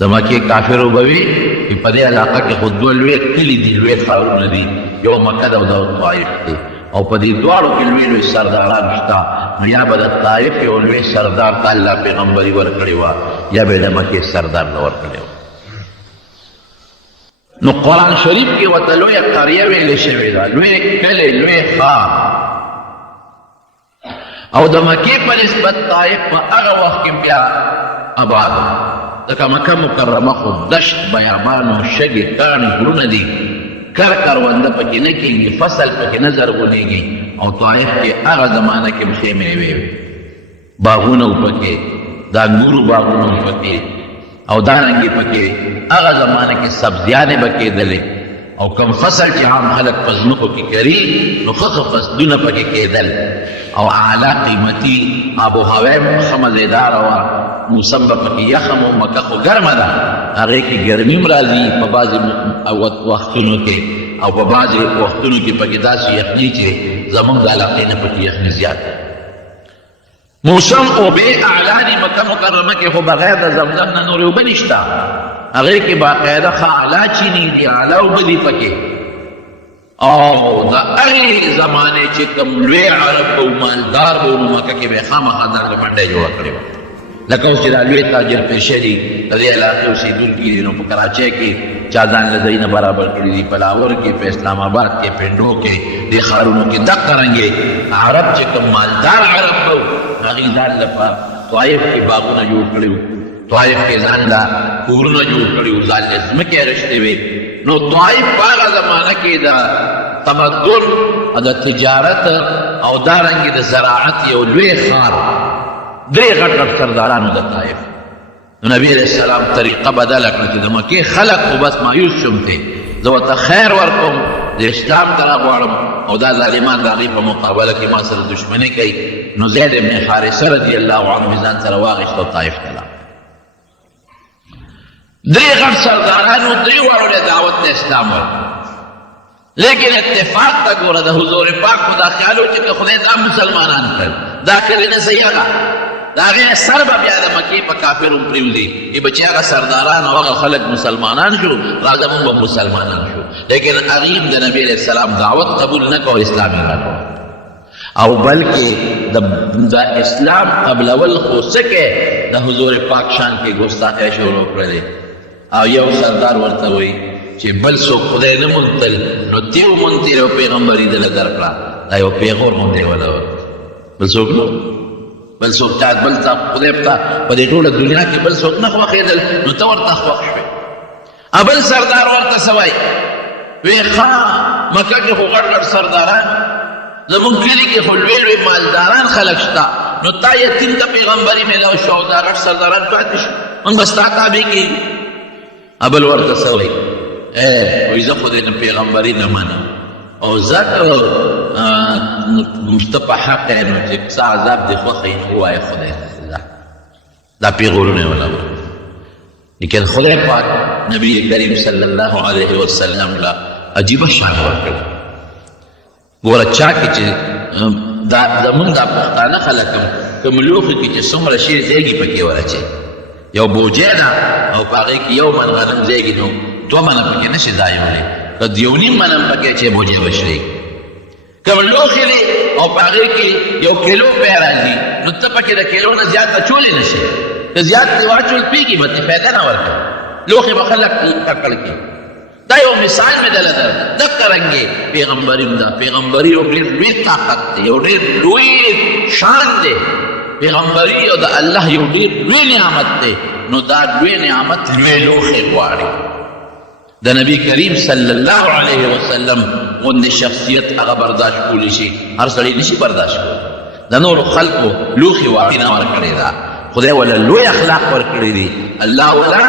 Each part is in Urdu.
د مکې کافرو به وي چې په دې علاقه کې خو دوه لوی کلي دي، لوی ښارونه دي، یو مکه ده او د طایف دی، او په دې دواړو کې لوی لوی سرداران شته. نو یا به د طایف یو لوی سردار ته الله پیغمبري ورکړې وه، یا به یې د مکې سردار له ورکړې وه. نو قرآن شریف کې ورته لویه قریه ویلې شوې ده، لوی کلی، لوی ښار. او د مکې په نسبت طایف په هغه وخت کې بیا آباد و، ځکه مکه مکرمه خو دشت، بیابان او شګې کاڼي غرونه دي، کرونده پکې نه کېږي، فصل پکې نه زرغونېږي. او طایف کې هغه زمانه کې پکې میوې وې، باغونه و پکې، د انګورو باغونه و پکې، او دارنګې پکې هغه زمانه کې سبزیانې به کېدلې. او کم فصل چې عام خلک په ځمکو کې کري نو ښه فصلونه پکې کېدل. او اعلی قیمتي آب و هوا یې ښه مزېداره وه، موسم به پکې یخم و، مکه خو ګرمه ده، هغې کې ګرمي هم راځي په بعضې وختونو کې، او په بعضې وختونو کې پکې داسې یخني چې زموږ د علاقې نه پکې یخني زیات ده. موسم اوبه اعلی دي مکه مکرمه کې، خو بغیر د زمزم نه نورې اوبه نشته، هغې کې باقاعده ښه اعلی چینې دي، اعلی اوبه دي پکې. او د هغې زمانې چې کوم لوی عرب به و، مالدار به و، نو مکه کې به یې خامخا دغه منډۍ جوړه کړې وه. لکه اوس چې دا لوی تاجر پیشه دي، د دې علاقې اوسېدونکي دي، نو په کراچۍ کې چا ځان له ځایونه برابر کړي دي، په لاهور کې، په اسلام آباد کې، پنډو کې، دې ښارونو کې دقه رنګې عرب چې کوم مالدار عرب به و، هغې ځان لپاره طایف کې باغونه جوړ کړي وو، طایف کې ځان له کورونه جوړ کړي وو، ځان له ځمکې اخیستې وې. نو طایف په هغه زمانه کې د تمدن او د تجارت او دارنګې د زراعت یو لوی ښار، درې غټ غټ سردارانو د طایف. نو نبي علیه السلام طریقه بدله کړه چې د مکې خلک خو بس مایوس شوم ته زه ورته خیر ورکوم، د اسلام ته راغواړم، او دا ظالمان د هغې په مقابله کې ما سره دشمني کوي. نو زید بن حارثه رضی الله عنه مې ځان سره واخېست او طایف ته لاړ. درې غټ سردارانو درې واړو له دعوت د اسلام ورکړ، لیکن اتفاق ته ګوره د حضور پاک خو دا خیال و چې که خدای دا مسلمانان کړل، دا کلینه صحیح ده، د هغې سر به بیا د مکې په کافرو پرېوځي، چې چې هغه سرداران او هغه خلک مسلمانان شو، راځه موږ به مسلمانان شو. لیکن هغې د نبي علیه السلام دعوت قبول نه کړو، اسلام یې راکړو. او بلکې د اسلام قبلول خو څه کې د حضور پاک شان کې ګستاخی شروع کړی، او یو سردار ورته وایي چې بل څوک خدای نه منتل نو تیو منتیر او پیغمبري دله درکړه، دا یو پیغور غوندې ولا بل څوک نو، بل څوک تا بل ته خدای ته په دې ټوله دنیا کې بل څوک نه خوښېدل، نو ته ورته خوښ شوې. بل سردار ورته څه وایي، وایي ښه مکه کې خو غټ غټ سرداران، زمونږ کلي کې خو لوی لوی مالداران خلک شته، نو تا یتیم ته پیغمبري میلاو شو او دا غټ سرداران پاتې شو، موږ به ستا تابع کېږو. بل ورته څه وایي، وایي زه خو دې نه پیغمبري نه منم، او ځکه ته په حق یې، نو چې څه عذاب دې خوښوي نو ووایه خدای ته، دا پیغورونه یې وله ورکړل. لیکن خدای پاک نبی کریم صلی الله علیه وسلم له عجیبه شان ورکړه. ګوره چا کې چې زمونږ دا پښتانه خلک هم کوم لوښي کې چې څومره شی زیږي پکې ورچوي، یو بوجۍ ده او په هغې کې 1 من غنم زیږي، نو 2 منه پکې نه شي ځایولی، که 1.5 منه هم پکې چې بوجۍ وشري. کوم لوښي دی او په هغې کې 1 کیلو پی راځي، نو ته پکې د کیلو نه زیات اچولی نه شي، که زیات دې واچول پېږي به ته فایده نه ورکوي، لوښي به خلک ککړ کړي. دا یو مثال مې دله در دقه رنګې پیغمبري هم ده. پیغمبري یو ډېر لوی طاقت دی، یو ډېر لوی شان دی. پیغمبري او د الله یو ډېر لوی نعمت دی، نو دا لوی نعمت لوی لوښی غواړي. د نبی کریم صلی الله علیه وسلم غوندې شخصیت هغه برداشت کولی شي، هر سړی نشي برداشت کولی. د نورو خلقو لوښي واقعنا ورکړې ده، خدای ولا لوی اخلاق ورکړي دي، الله ولا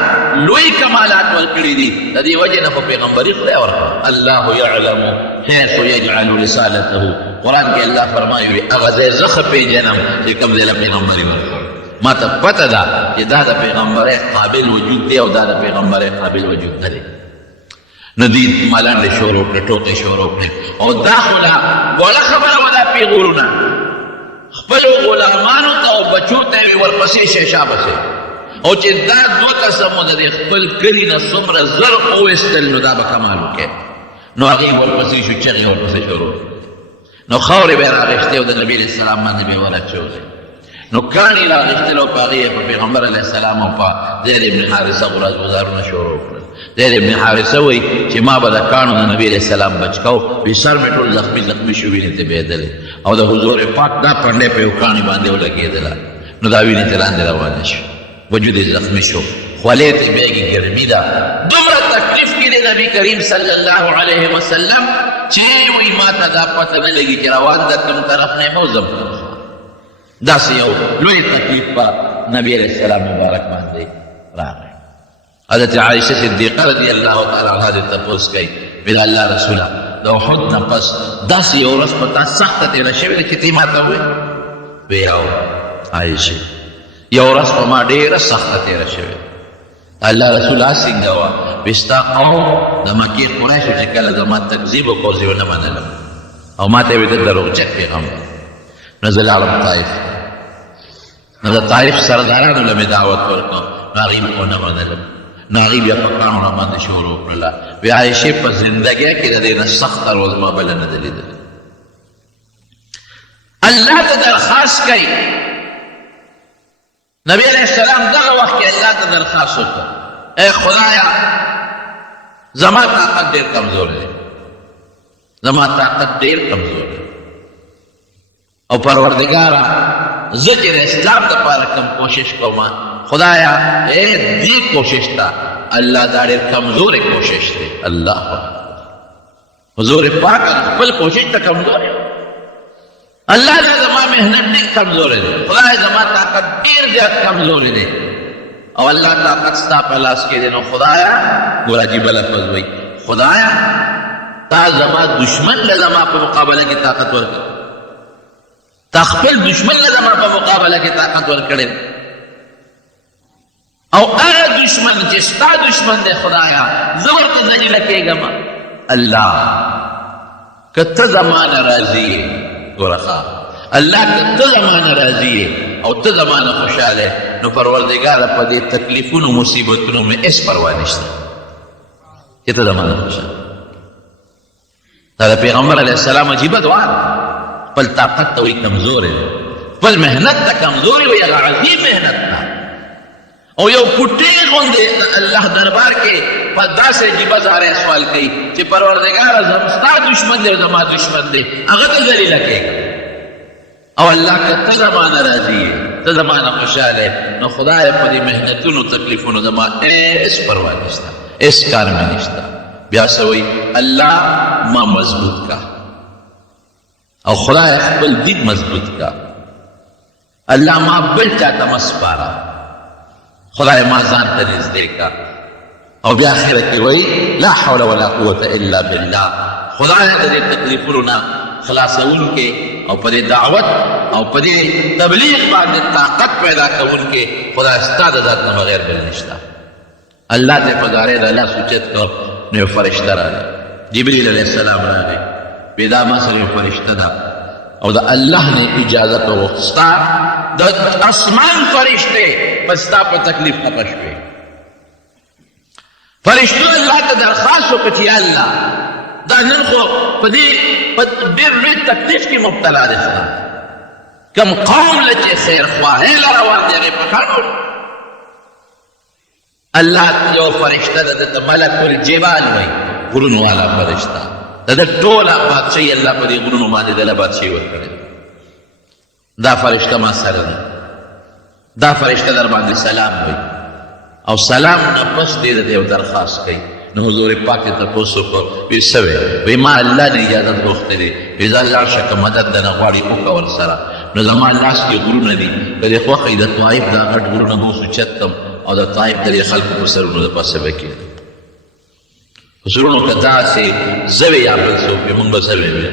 لوی کمالات ورکړي دي، د دې وجې نه خو پیغمبري خدای ورکړه. الله یعلم حیث یجعل رسالته، قرآن کې الله فرمایي هغه ځای زه ښه پېژنم چې کوم ځای له پیغمبري ورکړه. ما ته پته ده چې دا د پیغمبرۍ قابل وجود دی او دا د پیغمبرۍ قابل وجود نه دی. نو دې ملنډې شروع کړې، ټوکې شروع کړې، او دا خو لا وړه خبره وه دا پیغورونه خپلو غلامانو ته او بچو ته یې ورپسې شیشه بسې، او چې دا دوه قسمو د خپل کلي نه څومره زر وویستل نو دا به کمال وکړي. نو هغې ورپسې شو چغې ورپسې شروع نو خاورې به یې راغېښتې او د نبي علیه السلام باندې به یې ورچولې. نو کاڼي راغېښتل او په هغې یې په پیغمبر علیه السلام او په زید ابن حارثه غراز ګزارونه شروع کړل. زید ابن حارثه وایي چې ما به د کاڼو د نبي علیه السلام بچ کو وي سر مې ټول زخمي زخمي شو وینې ته بهېدلې او د حضور پاک دا پنډۍ په یو کاڼي باندې ولګېدله نو دا وینې ته لاندې روانه شو وجود یې زخمي شو خولې ته بیګې ګرمي ده. دومره تکلیف کې دی نبي کریم صلی الله علیه وسلم چې وایي ما ته دا پته نه لګي چې روان د کوم طرف نه یم او ځم داسې یو لوی تکلیف په نبي علیه السلام مبارک باندې راغی. حضرت عائشہ صدیقہ رضی اللہ تعالی عنہ دې تپوس کوي ویل الله رسوله د احد نه پس داسې یو ورځ په تا سخته تېره شوې ده چې ته ما ته ووایې وی او عائشې یو ورځ په ما ډېره سخته تېره شوې الله رسول څنګه وه وی ستا قوم د مکې قریشو چې کله زما تکذیب وکړو زه یې ونه منلم او ما ته یې ویل ته دروغجن پیغمبر نو زه لاړم طایف نو د طایف سردارانو له مې دعوت ورکړو نو هغې مې ونه منلم نو هغې بیا په کاڼو راباندې شروع کړله وی عایشې په زندګۍ کې د دې نه سخته ورځ ما بله نه ده لیدلې. الله ته درخواست کوي نبی علیہ السلام دغه وخت کې الله ته درخواست وکړه ای خدایا زما طاقت ډېر کمزور دی زما طاقت ډېر کمزور دی او پروردګاره زه چې د اسلام دپاره کوم کوشش کوم خدایا اے دې کوشش ته الله دا ډېر کمزورې کوشش دی. الله حضور پاک خپل کوشش ته کمزور الله دا زما محنت ډېر کمزورې دی خدای زما طاقت ډېر زیات کمزورې دی او الله طاقت ستا په لاس کې دی نو خدایا ګور عجیبه لفظ وایي خدایا تا زما دشمن له زما په مقابله کې طاقت ورکړي تا خپل دشمن له زما په مقابله کې طاقت ورکړی او هغه دشمن چې ستا دشمن دی خدایا زه ورته ذلیله کېږم الله که ته زما نه راضي یې ګوره الله که ته زما نه راضي یې او ته زما نه خوشحاله نو پروردګاره په دې تکلیفونو مصیبتونو مې هېڅ پروا نشته چې ته زما نه خوشحاله. دا د پیغمبر علیه السلام عجیبه دعا ده خپل طاقت ته وایي کمزوری دی خپل محنت ته کمزوری وایي هغه عظیم محنت ته او یو پټې غوندې د الله دربار کې په داسې عجیبه زاره سوال کوي چې پروردګاره ستا دشمن دی زما دشمن دی هغه ته ذلیله کېږم او الله که ته زما نه راضي یې ته زما نه خوشحاله نو خدایه په دې محنتونو تکلیفونو زما هېڅ پروا نشته هېڅ کار مې نشته. بیا څه وایي الله ما مضبوط کا او خدای خپل دین مضبوط کا الله ما بل چاته مه سپاره خدای ما ځان ته نږدې کا او بیا اخره کې وایي لا حول ولا قوة الا بالله خدای د دې تکلیفونو نه خلاصونکې او په دې دعوت او په دې تبلیغ باندې طاقت پیدا کوونکې خدای ستا د ذات نه بغیر بل نشته. الله ته په زارې د لاس اوچت کړ نو یو فرشته راغی جبریل علیه السلام راغی وی دا ما سره یو فرشته ده او د الله نه اجازت وغوښت ستا د اسمان فرشتې په ستا په تکلیف خفه شوې فرشتو الله ته درخواست وکړه چې یا الله دا نن خو په دې ډېر لوی تکلیف کې مبتلا دی خدای کوم قوم له چې خیرخواهۍ له روان دی هغې په کاڼو الله یو فرشته ده د ملک الجبال وایي غرونو والا فرشته د ده ټوله بادشاهي الله په دې غرونو باندې دله بادشاهي ورکړې دا فرشته ما سره ده دا فرشته در باندې سلام وایي او سلام نه پس دې د یو درخواست کوي نو حضور پاک ته تپوس وکړو وی څه وی وی ما الله نه اجازت غوښتې دی وی ځه لاړ شه که مدد دنه غواړي وکړه ورسره نو زما لاس کې غرونه دي که دې خوښه وي د طایف دا غټ غرونه به اوس اوچت کړم او د طایف د دې خلکو په سرونو د پاسه به کېږدم په سرونو که داسې زه وې یا بل څوک وي مونږ به څه وی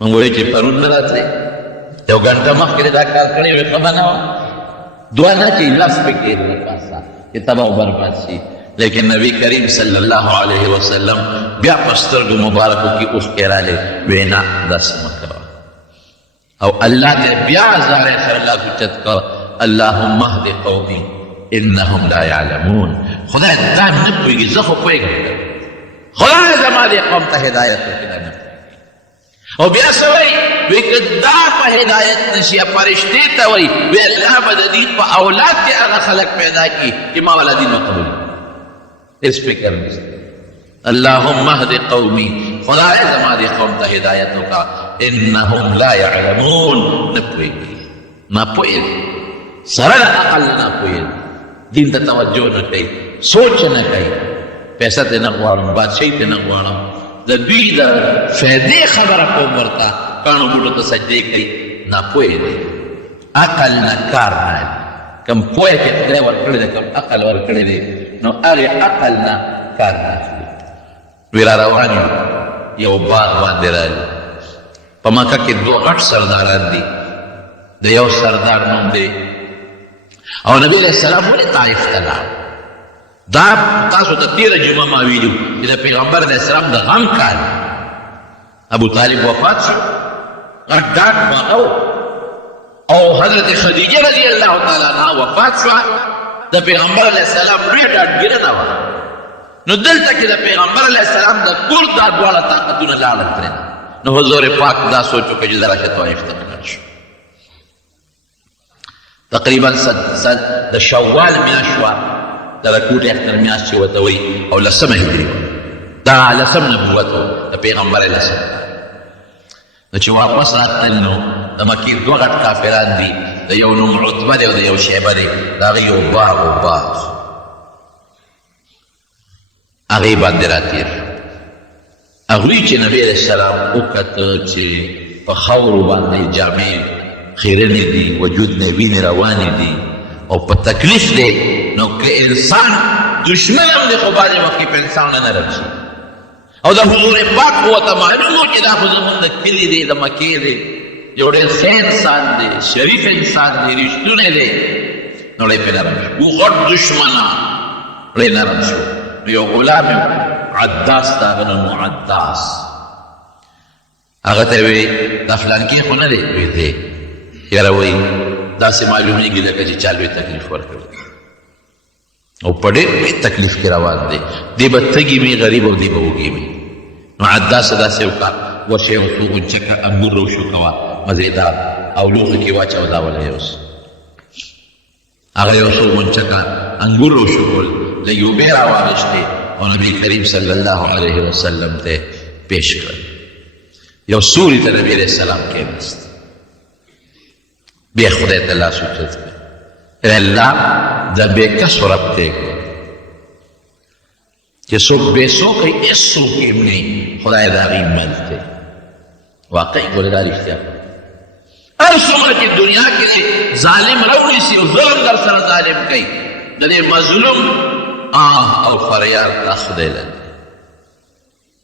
مونږ وایي چې پرون نه راتلې یو ګنټه مخکې دا کار کړی وې ښه به نه وه دعا نه چې لاس پکې د پاسه چې تباه و برباد شي لیکن نبی کریم صلی اللہ علیہ وسلم بیا پسترگو مبارکو کی اوخ کے رالے وینا دس مکروا او اللہ تے بیا زارے سر اللہ کو چت کا اللہم اہد قومی انهم لا يعلمون. خدای دا نه پوهېږي، زه خو پوهېږم. خدای زما دې قوم ته هدایت وکړي، دا نه پوهېږي. او بیا څه وایي؟ وایي که دا په هدایت نشي، فرشتې ته وایي وی الله به د دین په اولاد کې هغه خلک پیدا کړي چې ما والا دین وقبول کړي. هېڅ فکر نشته. اللهم اهد قومي، خدای زما دې قوم ته هدایت وکړه. انهم لا يعلمون، نه پوهېږي، ناپوهه دي، سره د عقل نه ناپوهه دي، دین ته توجه نه کوي، سوچ نه کوي. پیسې ته نه غواړم، بادشاهي ته نه غواړم، د دوی د فایدې خبره کوم ورته، کاڼو بوټو ته سجدې کوي. ناپوهه دي، عقل نه کار نه اخلي. کوم پوهه چې خدای ورکړی دی، کوم عقل ورکړی دی، نو هغې عقل نه کار نه اخلي. وی را روان یو باغ باندې رالي، په مکه کې دوه غټ سرداران دي. د یو سردار نوم دی، او نبی علیہ السلام ولې طائف ته لاړ؟ دا تاسو ته تېره جمعه ما ویلي چې د پیغمبر علیه السلام د غم کال ابو طالب وفات شو، غټ ډاډ باغه و، او حضرت خدیجه رضی الله تعالی عنها وفات شوه. د پیغمبر علیه السلام ډېر ډاډګیره نه وه. نو دلته کې د پیغمبر علیه السلام د کور دا دواړه طاقتونه لاړل پرې. نو حضور پاک دا سوچ وکړ چې زه راشه طائف ته ولاړ شو. تقریبا د شوال میاشت شوه، د رکوټ اختر میاشت چې ورته وایي، او لسمه هجري وه. دا لسم نبوت و د پیغمبر علیه السلام. نو چې واپس راتلل، نو د مکې دوه غټ کافران دي، د یو نوم عتبه دی او د یو شیبه دی، د هغې یو باغ و باغ، هغې باندې راتېر شو. هغوی چې نبي علیه السلام وکتل چې په خاورو باندې جامې خیرنې دي، وجود نه وینې روانې دي، او په تکلیف دی، نو که انسان دشمن هم دی، خو بعضې وخت کې په انسان نه نرم شي. او د حضور پاک ورته معلوم و چې دا خو زمونږ د کلي دی، د مکې دی، یو ډېر ښه انسان دی، شریف انسان دی، رښتونی دی. نو ډېر پرې نرم شو. و غټ دشمنان ډېر نرم شو. نو یو غلام عداس د هغه نوم و، عداس. هغه ته یې وایي دا فلانکي خو نه دی؟ وایي دی. یاره وایي داسې معلومیږي لکه چې چا لوی تکلیف ورکړی، او په ډېر لوی تکلیف کې روان دی. دی به تږي وي غریب، او دی به وږي وي. نو عداس داسې وکړه، ورشه یو څو غونچکه انګور روشو کوه مزېدار، او لوښي کې واچوه، دا وله یوسه. هغه یو څو غونچکه انګور روشو کول، لږ اوبه راواغېستې، او نبي کریم صلی الله علیه وسلم ته پیش کړل. یو سوري ته نبي علیه السلام کېناست، بیا خدای ته لاس اوچت کړ، الله د بېکسو رب ته کړ چې څوک بېڅوک یې، هېڅوک یې نه، خدای د هغې مل دی. واقعي ګوره دا رښتیا. هر څومره چې دنیا کې ظالم راونیسي او ظلم در سره ظالم کوي، د دې مظلوم آه او فریاد دا خدای لري.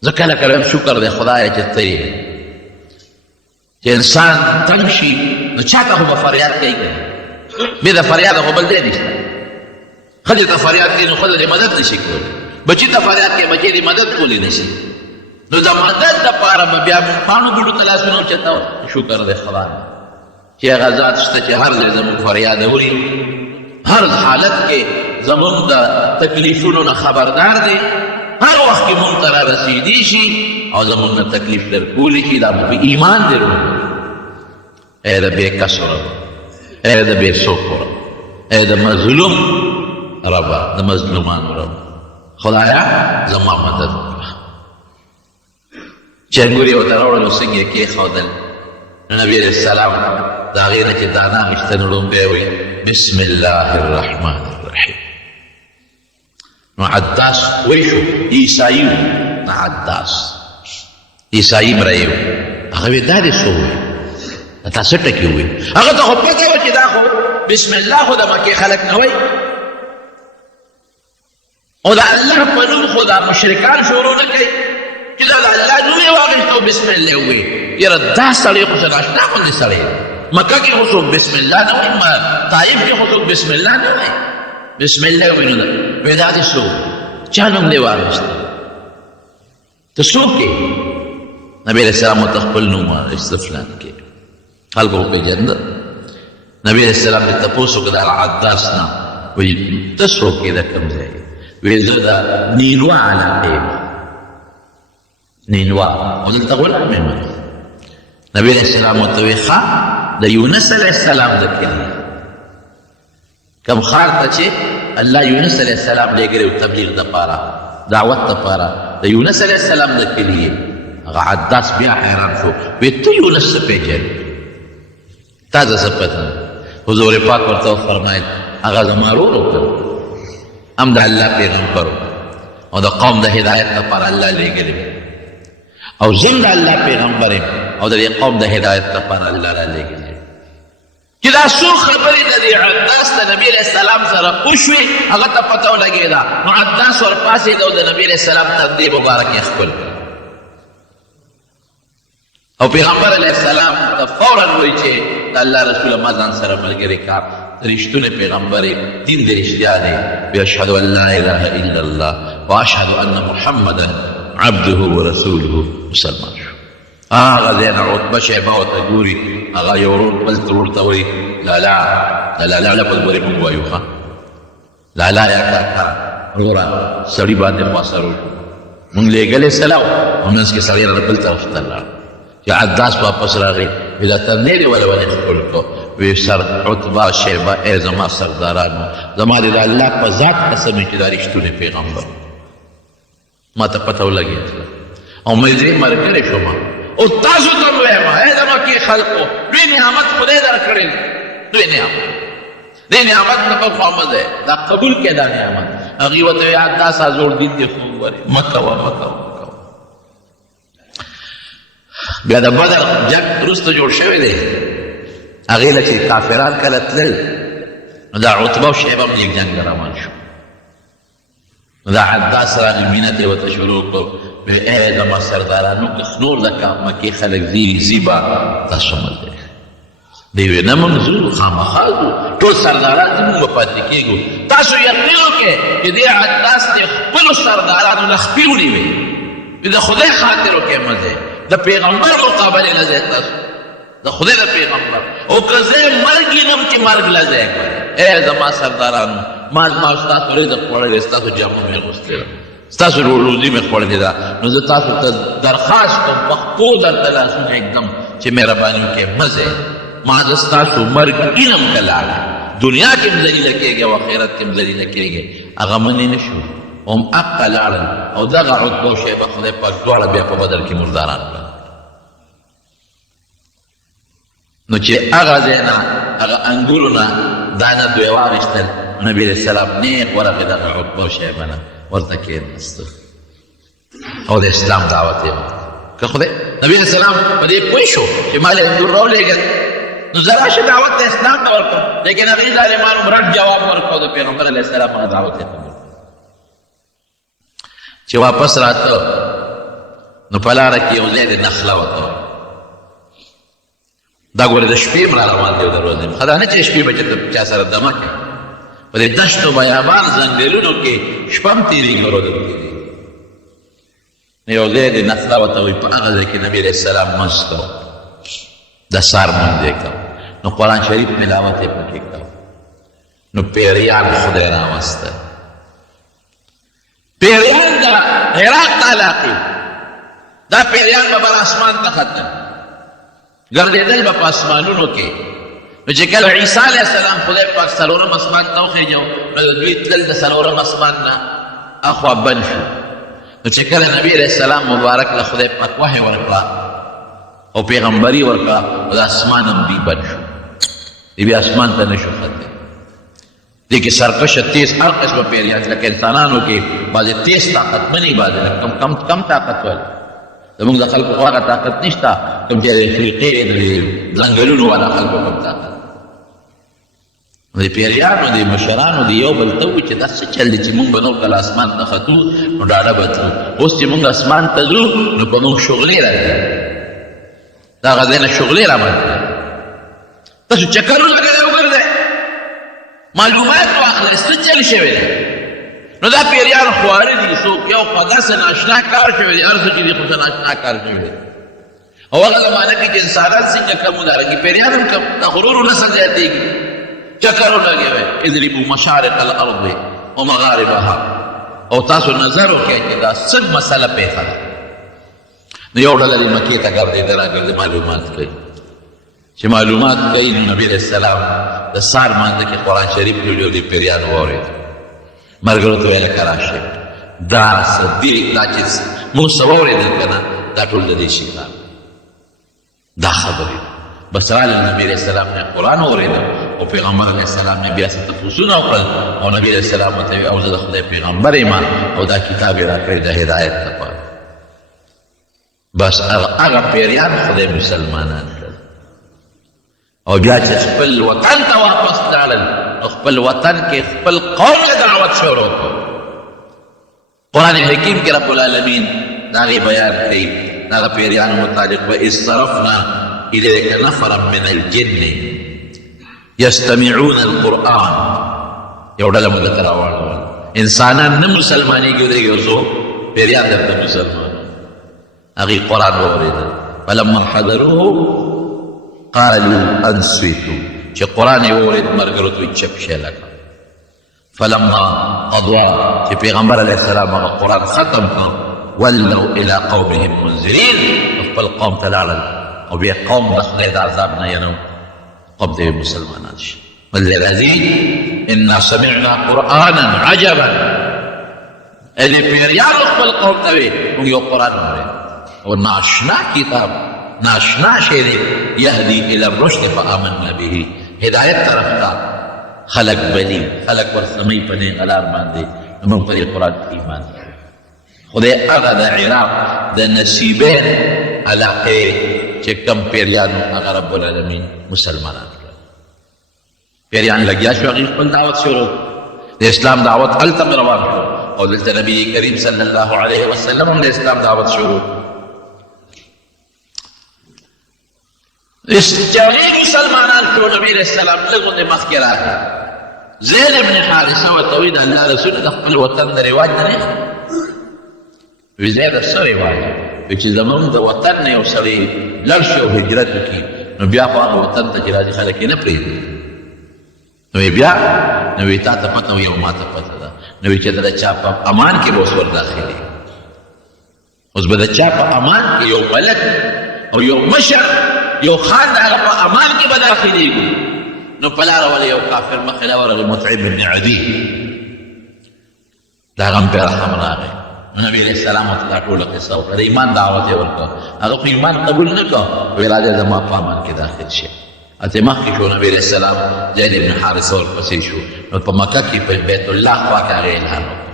زه کله کله هم شکر دی خدایه چې ته یې، چې انسان تنګ شي نو چاته خو به فریاد کوي که نه؟ بې د فریاده خو بل دی نشته. ښځې ته فریاد کوي نو ښځه دې مدد نشي کولی، بچي ته فریاد کوي بچی دې مدد کولی نشي. نو د مدد دپاره به بیا موږ پاڼو بوټو ته لاسونه اوچتوو. شکر دی خدای چې هغه ذات شته چې هر ځای زموږ فریاد اوري، هر حالت کې زموږ د تکلیفونو نه خبردار دی، هر وخت کې موږ ته را رسېدی شي او زموږ نه تکلیف درکولی شي. دا به ایمان دی ورو. ای د بېکسو رب، ای د بېڅوکو رب، ای د مظلوم ربه، د مظلومانو رب، خدایا زما مدد وکړه. چې انګور یې ورته راوړل او څنګه یې کېښودل، نو نبي علیه السلام د هغې نه چې دانه اخېسته، نو لومبی وایي بسم الله الرحمن الرحیم. نو عداس وی شو، عیسایي و، نه عداس عیسایي مری و. هغه وی دا دې څه ووایي؟ تا څه ټکي ووایي؟ هغه ته خو پته وه چې دا خو بسم الله خو د مکې خلک نه وایي، او د الله په نوم خو دا مشرکان شروع نه کوي چې دا د الله نوم یې واخېست او بسم الله ووایي. یاره دا سړی خو څه ناشنا غوندې سړی دی. مکه کې خو څوک بسم الله نه وایي، طایف کې خو څوک بسم الله نه وایي. بسم الله وایي نو وایي دا دې څه ووایي؟ چا نوم دې واخېستی؟ ته څوک یې؟ نبي علیه السلام ورته خپل نوم واخېسته فلان کې. خلکو وپېژنده. نبي علیه السلام دې تپوس وکړه د عداس نه، وی ته څوک یې د کوم ځای وی زه د نیلوا علاقې یم نیلوا او دلته غلام یم نبی علیہ السلام ورته وی ښه د یونس علیہ السلام د کلي کوم ښار ته چې الله یونس علیہ السلام لېږلی و تبلیغ دپاره دعوت دپاره د یونس علیہ السلام د کلي یې هغه عداس بیا حیران شو وی ته یونس څه پېژنې تا ته څه پته حضور پاک ورته وفرمایل هغه زما ورور وکړ هم د الله پیغمبر او د قوم د هدایت لپاره الله لېږلی او زه د الله پیغمبر یم او د دې قوم د هدایت لپاره الله را لېږلی چې دا څو خبرې د دې عداس د نبي علیه السلام سره وشوې هغه ته پته ولګېده نو عداس ورپاڅېد او د نبي علیه السلام تندی مبارک یې ښکل او پیغمبر علیه السلام ته فورا وایي چې د الله رسوله ما ځان سره ملګری کا رښتونی پیغمبر دین دې رښتیا دی واشهد ان لا اله الا الله واشهد ان محمدا عبده ورسوله مسلمان شو هغه ځای نه عتبه شیبه ورته ګوري هغه یو ورور بل ته ورته وایي لالا لفظ ورې موږ وایو ښه لالا یا کاکا وروره سړي باندې مؤثر وشو موږ لېږلی سلام او منځ کې سړی راته بل طرف ته لاړ چې عداس واپس راغی وی دا تندی دې ولې ښکل کړو وی سر عتبه شیبه ای زما سردارانو زما دې د الله په ذات قسم چې دا رښتونی پیغمبر ما ته پته ولګېدله او مې دې ملګری شوم او تاسو ته ووایم ای د مکې خلقو لوی نعمت خدای درکړی دی لوی نعمت دې نعمت نه بل خوا مه ځئ دا قبول کړه دا نعمت هغې ورته وی عداسه زوړ دین دې خو وګورې مه کوه بیا د بدر جنګ وروسته جوړ شوی دی هغې له چې کافران کله تلل نو دا عتبه او شیبه هم یک جنګ روان شو نو دا عداس راغی مینت یې ورته شروع کړو وی ای زما سردارانو که نور د مکې خلک ځي به تاسو ملګري دی وی نه موږ ځو خامخا ځو ټول سرداران دي موږ به پاتې کېږو تاسو یقین وکړئ چې دې عداس د خپلو سردارانو نه خپې ونیوې د خدای خاطر وکړئ مه ځئ د پیغمبر مقابلې نه ځئ تاسو د خدای د پیغمبر او که زه مرګ وینم چې مرګ له ځای کړئ ای زما سردارانو ما ستاسو رزق خوړلی ستاسو جامه مې اغوستې ده ستاسو روزي مې خوړلې ده نو زه تاسو ته درخواست کوم په خپو درته لاسونه ایږدم چې مهرباني وکړئ مه ځئ ما زه ستاسو مرګ وینم که لاړه دنیا کې هم ذلیله کېږي او آخرت کې هم ذلیله کېږي هغه منې نه شو هم حقه لاړل او دغه عتبه او شیبه خدای پاک دواړه بیا په بدر کې مرداران کړل نو چې هغه ځای نه هغه انګورو نه دانه دوی واخیستل نبي علیه السلام نیغ ورغې دغه عتبه او شیبه نه ورته کېناسته او د اسلام دعوت یې ورکړ که خدای نبي علیه السلام په دې پوه شو چې ما له انګور راولېږل نو زه راشه دعوت د اسلام ته ورکړم لیکن هغې ظالمانو رد جواب ورکړ د پیغمبر علیه السلام هغه دعوت یې قبول چې واپس راته نو په لاره کې یو ځای د نخله ورته دا ګوره د شپې هم را روان دی د ورځې ښه دا نه چې شپې به چې چا سره دمه کړي په دې دشتو بیابان ځنګلونو کې شپه هم تېرېږي ورځ هم تېرېږي نو یو ځای د نخله ورته وایي په هغه ځای کې نبي علیه السلام منځ کوه د سار منځ یې کوه نو قرآن شریف تلاوت یې پکې کوه نو پیریان خدای راوسته پیریان د عراق د علاقې دا پیریان به بر اسمان ته ختل ګرځېدل به په اسمانونو کې نو چې کله عیسی علیه السلام خدای پاک څلورم اسمان ته وخېږو نو د دوی تلل د څلورم اسمان نه اخوا بند شو نو چې کله نبي علیه السلام مبارک له خدای پاک وحی ورکړه او پیغمبري ورکړه نو د اسمان هم دوی بند شو دوی بیا اسمان ته نه شو ختلی دې کې سرکشه تیز هر قسمه پیریان لکه انسانانو کې بعضې تیز طاقتمنې بعضې کم طاقتور زموږ د خلکو خو هغه طاقت نشته کوم چې د افریقې د ځنګلونو والا خلکو کوم طاقت د پیریانو د مشرانو د یو بل ته ووایي چې دا څه چل دی چې مونږ به نور کله اسمان ته ختو نو ډاډه به تلو اوس چې مونږ اسمان ته ځو نو په مونږ شغلې راځي د هغه ځای نه شغلې رامنځته تاسو چکر ولګوئ وګرځئ معلومات واخلئ څه چل شوی دی نو دا پیریان خواره دي څوک یو په داسې ناشنا کار شوی دی هر څه چې دي خو څه ناشنا کار شوی دی او هغه زمانه کې چې انسانان څنګه کم و دارنګې پیریان هم کم دا غرور نه څه زیاتېږي چکر لگے ہوئے اضربوا مشارق الارض ومغاربها او تاسو نظر وکړئ چې دا څه مسله پیښه ده. نو یو ډله دې مکې ته ګرځېده راګرځي معلومات کوي چې معلومات کوي نو نبي علیه السلام د سهار مانځه کې قرآن شریف لولي د پیریانو واورېد. ملګرو ته ویل که راشئ دا څه دي دا چې موږ څه واورېدل که نه دا ټول د دې شیطان دا خبرې بس راغله نبي علیه السلام نه قرآن واورېده او پیغمبر علیه السلام نه بیا څه تپوسونه وکړل او نبي علیه السلام ورته ویل او زه د خدای پیغمبر یم او دا کتاب یې راکړی د هدایت لپاره. بس هغه پیریان خدای مسلمانان کړل او بیا چې خپل وطن ته واپس لاړل او خپل وطن کې خپل قوم ته دعوت شروع کړ. قرآن حکیم کې رب العالمین دا غي بیان کوي دا پیریانو متعلق وإذ صرفنا إليك نفرا من الجن يستمعون القرآن یو ډله موږ ته راوړل انسانان نه مسلمانېږي ودرېږي اوس پیریان درته مسلمان هغې قرآن واورېدل فلما حضروه قالوا انصتوا چې قرآن یې واورېد ملګرو ته وایي چپ شئ لکه فلما قضوا چې پیغمبر علیه السلام هغه قرآن ختم کړ ولوا إلى قومهم منذرين خپل قوم ته لاړل او بیا قوم د خدای د عذاب نه ینو قوم ته مسلمانان شي. والله العظیم انا سمعنا قرآنا عجبا دې پیریانو خپل قوم ته وی موږ یو قرآن واورېد او ناشنا کتاب ناشنا شی دی یهدي الى الرشد فآمنا به هدایت طرف ته خلق بلی خلق ورسمۍ په دې غلار باندې موږ په دې قرآن کې ایمان خدای هغه د عراق د نصیبین علاقې چې کم پیریانو هغه رب العالمین مسلمانان کړل. پیریان لګیا شو هغې خپل دعوت شروع د اسلام دعوت هلته مې روان کړو او دلته نبي کریم صلی الله علیه وسلم هم د اسلام دعوت شروع جوړې مسلمانان شو. نبي علیه السلام لږ غوندې مخکې راغی زید ابن حارثه ورته وایي د الله رسول د خپل وطن د رواج نه وی زید څه رواج وی چې زمونږ د وطن نه یو سړی لړ شي او هجرت وکړي نو بیا خو هغه وطن ته چې راځي خلک یې نه پرېږدي. نو بیا نو وی تا ته پته وي او ما ته پته ده نو وی چې د چا په امان کې به اوس ورداخلي اوس به د چا په امان کې یو ملک او یو مشر یو خان د هغه په امان کې به داخلېږي. نو په لاره ولې یو کافر مخې له ورغی مطعم بن عدي د هغه هم پرې رحم راغی. نو نبي علیه السلام ورته دا ټوله قصه وکړه د ایمان دعوت یې ورکړه هغه خو ایمان قبول نه کړه ویل راځه زما په امان کې داخل شي. اته مخکې شو نبي علیه السلام زید بن حارثه ورپسې شو نو په مکه کې په بیت الله خوا کې هغه اعلان وکړ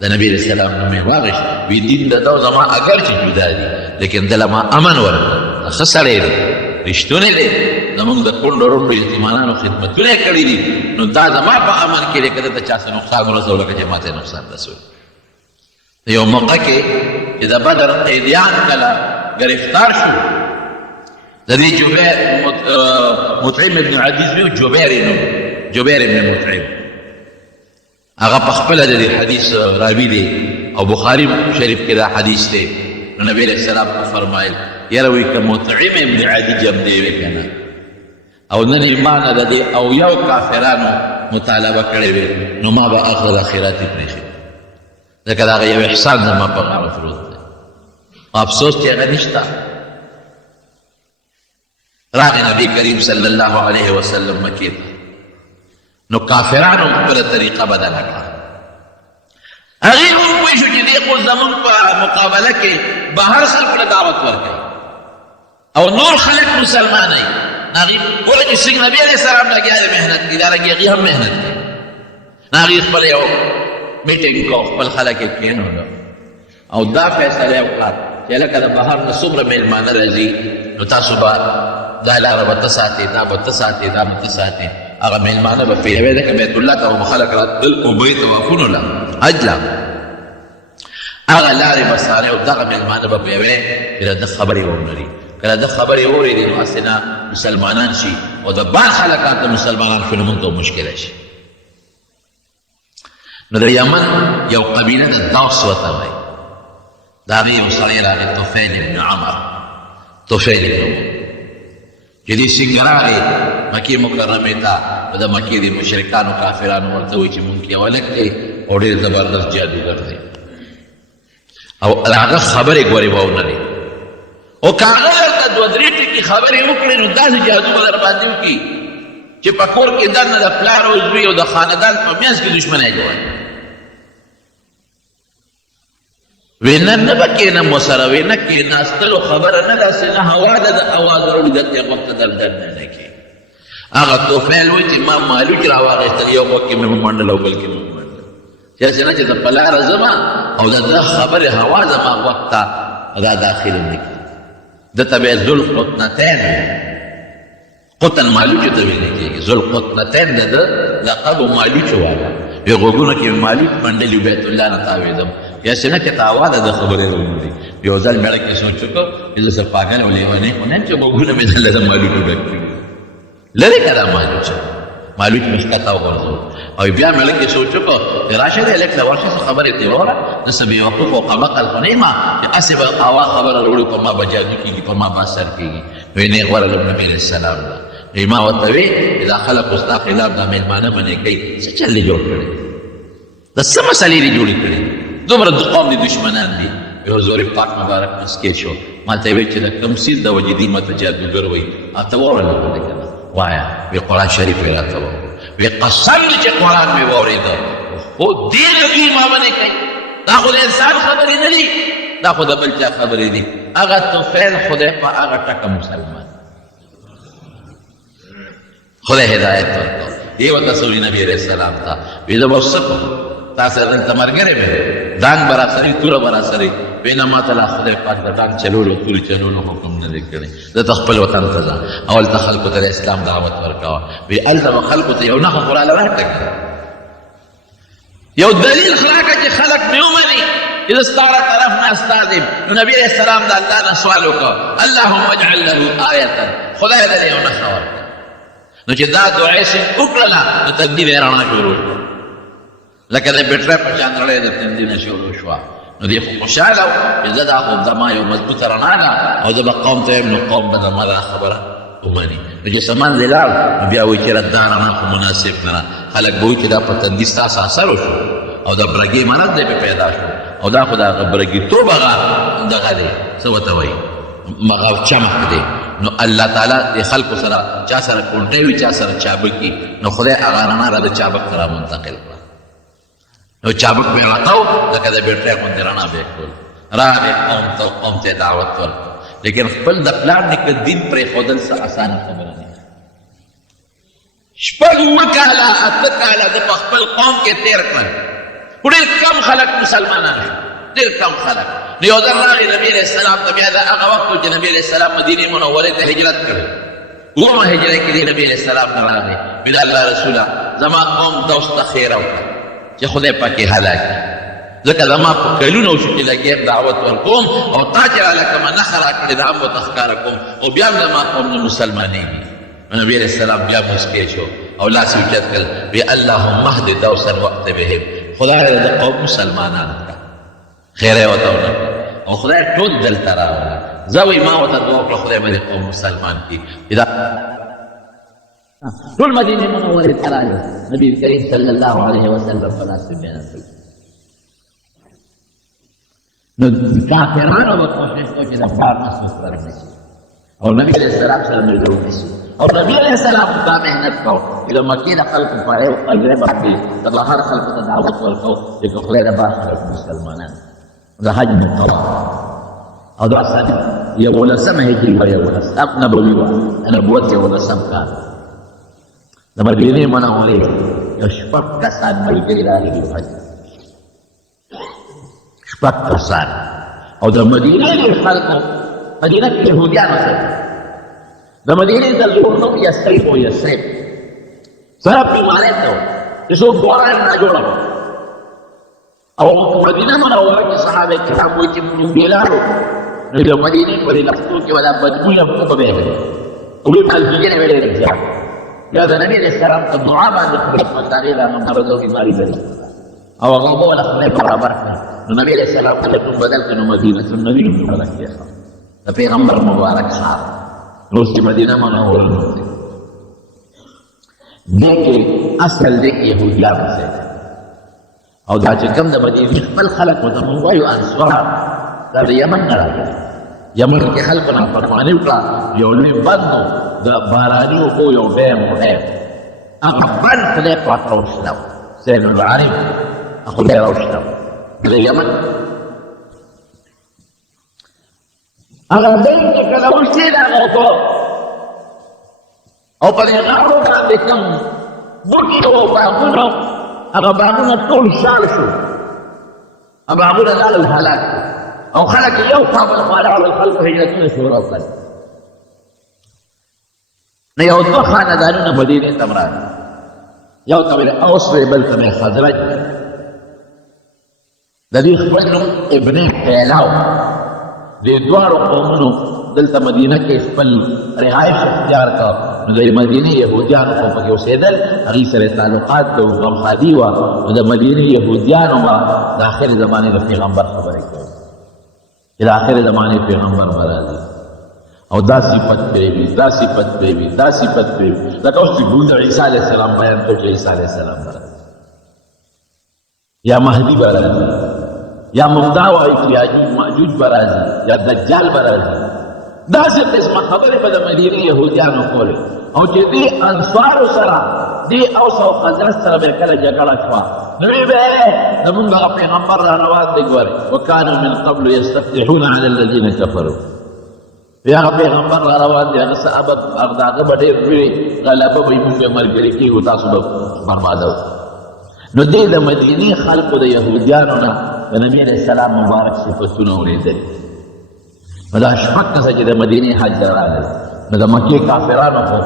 د نبي علیه السلام نوم یې واخیست وی دین د ده زما اگر چې جدا دي لیکن دله ما امن ورکړ ښه سړی دی رښتونی دی زمونږ د کونډو رونډو یتیمانانو خدمتونه یې کړي دي نو دا زما په امن کې دی که دته چا څه نقصان ورسو لکه چې ما ته نقصان رسوي. یو موقع کې چې د بدر قیدیان کله گرفتار شو د دې مطعم ابن عدي زوی جبیر ابن مطعم هغه په خپله د دې حدیث راوي دی او بخاري شریف کې دا حدیث دی. نو نبي علیه السلام فرمایل یاره وایي که مطعم ابن عدي جم دی وی که نه او نن ایمان د دې او یو کافرانو مطالبه کړې وي نو ما به اخر اخراتي پرېښي ځکه د هغه یو احسان زما په غاړه پروت دی افسوس چې هغه نشته. راغی نبي کریم صلی الله علیه وسلم مکې ته نو کافرانو خپله طریقه بدله کړه هغې هم پوه شو چې دې خو زمونږ په مقابله کې بهر خلکو له دعوت ورکوي او نور خلک مسلمانوي هغې ګوره چې څنګه نبي علیه السلام لګیا دی محنت کوي دا لګي هغې هم محنت کوي هغې خپله یو میټینګ کو خپل خلک یې کېنولو او دا فیصله یې وکړه چې لکه د بهر نه څومره میلمانه راځي نو تاسو به دا لاره به ته ساتې دا به ته ساتې دا به ته ساتې هغه میلمانه به پیروي ده که بیت الله ته به خلک راتلل اوبه طوافونو له حج له هغه لارې به څارې او دغه میلمانه به پیروي چې د ده خبرې ونلري کله د خبرې واورېدې نو هسې نه مسلمانان شي او د بار خلک هلته مسلمانان شو نو موږ ته مشکله شي. نو د یمن یو قبیله د دوس ورته وایي د هغې یو سړی راغی طفیل ابن عمر چې دې څنګه راغی مکې مکرمې ته نو د مکې د مشرکانو کافرانو ورته وایي چې مونږ کې یو هلک دی او ډېر زبردست جادوګر دی او هغه خبرې ګورې به ونه لري او که هغه درته دوه درې ټکي خبرې وکړې نو داسې جادو به در باندې وکړي چې په کور کې دننه د پلار او زوی او د خاندان په منځ کې دشمنی جوړوي وی نه به کېنم ورسره وی نه کېناستلو خبره نه داسې نه هوا ده د اواز راوړي دلته یې وخته در دننه کې هغه توفیل وایي چې ما مالوچ راواخېستل یو وخت کې مې ومنډل او بل کې مې ومنډل داسې نه چې د په لاره ځمه او د ده خبرې هوا زما وخت ته دا داخل نه کړي دته به یې ذوالقطنتین قطن مالوچو ته ویلی کېږي ذوالقطنتین د ده لقب مالوچو والا وی غوږونه کې مالوچ منډلي بیت الله نه تاوېدم یاسې نه چې تاوا ده د خبرې راوړي یو ځل مېړه کې سوچ وکړ چې زه څه پاګل او لیونی خو نه یم چې غوږونه مې دله د مالوچو ډک کړي لرې که دا مالوچ مې ښکته وغورځول او بیا مېړه کې سوچ وکړ چې راشه دی هلک له ورشه څه خبرې ترې واوره زه څه بېوقوف او قمقل خو نه یم چې هسې به اوا خبره راوړي په ما به جادو کېږي په ما به اثر کېږي وی نه غوره له نبي علیه السلام ده وی ما ورته وی چې دا خلک اوس ستا خلاف دا مېلمانه منې کوي څه چل دې جوړ کړی دا څه مسلې دې جوړې کړي دومره د قوم دي دشمنان دي یو زورې پاک مبارک مسکې شو ما ته یې ویل چې د کوم سیل د وجې دې ماته جادوګر وایي ته واوره لږ که نه وایه وی قرآن شریف یې راته ووایه وی قسم دې چې قرآن مې واورېده خو دې لږې ما منې کوي دا خو د انسان خبرې نه دي دا خو د بل چا خبرې دي هغه توفیل خدای په هغه ټکه مسلمان خدای هدایت ورکړ یې ورته څه وایي نبي علیه السلام ته وی زه به اوس څه کوم تا سره دلته ملګری مې ډانګ به راسره وي توره به راسره وي وی نه ما ته لا خدای پاک د ډانګ چلولو تورې چلولو حکم نه دی کړی زه ته خپل وطن ته ځه او هلته خلکو ته د اسلام دعوت ورکوه وی هلته به خلکو ته یو نښه خو راله راکړه یو دلیل خو راکړه چې خلک مې ومني چې زه ستا طرف نه استاد یم نو نبي علیه السلام د الله نه سوال وکړه اللهم اجعل له آیة خدای دله یو نښه ورکړه نو چې دا دعا یې وکړله نو تقدیر یې رڼا شروع شوه لکه د بټرۍ په شان رڼا یې د تندي نه شروع شوه نو دی خو خوشحاله و چې زه دا خو زما یو مضبوطه رڼا ده او زه به قوم ته یم نو قوم به زما دا خبره ومني نو چې څه منځې لاړ نو بیا وایي چې دا رڼا خو مناسب نه ده خلک به وایي چې دا په تندي ستاسو اثر وشو او دا برګې مرض دی پې پیدا شو او دا خو د هغه برګېتوب هغه دغه دی څه ورته وایي هغه چمک دی نو الله تعالی د خلکو سره چا سره کونټۍ وي چا سره چابکي نو خدای هغه رڼا را د چابک سره منتقل کړه نو چابک مې راته و لکه د بېټرۍ غوندې رڼا به یې کړل راغې قوم ته یې دعوت ورکړ لیکن خپل د پلار نیکه دین پرېښودل څه اسانه خبره نه شپږ اووه کاله اته کاله د په خپل قوم کې تېر کړل خو ډېر کم خلک مسلمانان شو ډېر کم خلک نو یو ځل راغی نبي علیه السلام ته بیا د هغه وخت و چې نبي علیه السلام مدینې منورې ته هجرت کړی اوومه هجره کې دی نبي علیه السلام نه راغی ویل الله رسوله زما قوم ته اوس ته خیره وکړه چې خدای پاکې هلاک کړي ځکه زما په کلونه وشو چې لګیا دعوت ورکوم او تا چې راله کومه نښه راکړې دا هم ورته ښکاره کوم او بیا هم زما قوم نه مسلمانېږي نبي علیه السلام بیا مسکی شو او لاس یې اوچت کړل وی اللهم اهد دوسا وقت بهم خدای د قوم مسلمانان کړه خیره یې ورته ونه کړه او خدای ټول دلته راوله زه وایي ما ورته دعا وکړه خدای مې د قوم مسلمان کړي ټول مدینې منورې ته راغلل نبي کریم صلی الله علیه وسلم په لاس کې بیان کړل نو کافرانو به کوشش کوي چې د پلار نه څوک ورنشي او نبي علیه السلام سره ملګري ونیسي او نبي علیه السلام دا محنت کو چې د مکې د خلکو په یو قلبه باندې د بهر خلکو ته دعوت ورکو چې خدای د بهر خلکو مسلمانان د حج طواف او دا سنه یولسمه هجري و یولسم نبوي وه نبوت یولسم کال د مدینې منورې یو شپږ کسان ملګري راغلي وو حج شپږ کسان او د مدینې ډېر خلکو مدینه کې یهودیان اوسېدل د مدینې د لور نوم یثرب و یثرب سره بیمارۍ ته و چې څوک دواړه یې ناجوړه وه او مدینه منوره کې صحابه کرام وایي چې موږ بېلارو نو د مدینې په دې لښتو کې به دا بدبویه به وبهېدل وړې مالګینې به ډېرې زیات یا د نبي علیه السلام په دعا باندې خدای سبحانه هغې له مرض او بیماري لري او هغه اوبه له خدای برابر کړه نو نبي علیه السلام خپل نوم بدل کړ نو مدینة النبي مبارک کېښود د پیغمبر مبارک ښار نو اوس چې مدینه منوره نوم دی دې اصل دې يهوديان سره او دا چې کوم د مدینې خپل خلک وته مونږ وایو انصار دا د یمن نه راغلي یمن کې خلک نافرماني وکړه یو لوی بند د باراني اوبو یو ډیم هغه بند خدای پاک راوشتو سیل العالم خدای راوشتو د یمن هغه ډیم چې کله وشتېد هغه اوبه او په دې غاړو باندې کوم بوټي او باغونه هغه باغونه ټول شال شو هغه باغونه لاړ الهلاک او خلک یو قابل ولاړ الخلق هجرتونه شروع وکړل نه یو دوه خاندانونه مدینې ته راغلل یو ته ویل اوس وی بل ته خزرج د دې خپل نوم ابن حیلاو دې دواړو قومونو دلته مدینه کې خپل رهایش اختیار کړ نو د مدینې یهودیانو په پکې اوسېدل هغوی سره تعلقات د غمخادي وه نو د مدینې یهودیانو به د آخرې زمانې د پیغمبر خبرې کوي چې د آخرې زمانې پیغمبر به راځي او دا صفت پرې وي دا صفت پرې وي دا صفت پرې وي لکه اوس چې ګول د عیسی علیه السلام بیان کړو چې عیسی علیه السلام به راځي یا مهدي به راځي یا ممدا وایي چې یاجوج ماجوج به راځي یا دجال به راځي داسې قسمه خبرې به د مدینې یهودیانو کولې او چې دې انصارو سره دې اوس او خزرج سره به کله جګړه شوه نو وی به زمونږ هغه پیغمبر را روان دی ګورې وکانو من قبل یستفتحون علی الذین کفروا بیا هغه پیغمبر را روان دی هغه صحابه هغه به ډېر وي غلبه به یې مونږ به ملګري کېږو تاسو به بربادوو نو دې د مدینې خلقو د یهودیانو نه د نبي علیه السلام مبارک صفتونه اورېدل نو دا شپږ کسه چې د مدینې حج ته راغلل نو د مکې کافرانو خو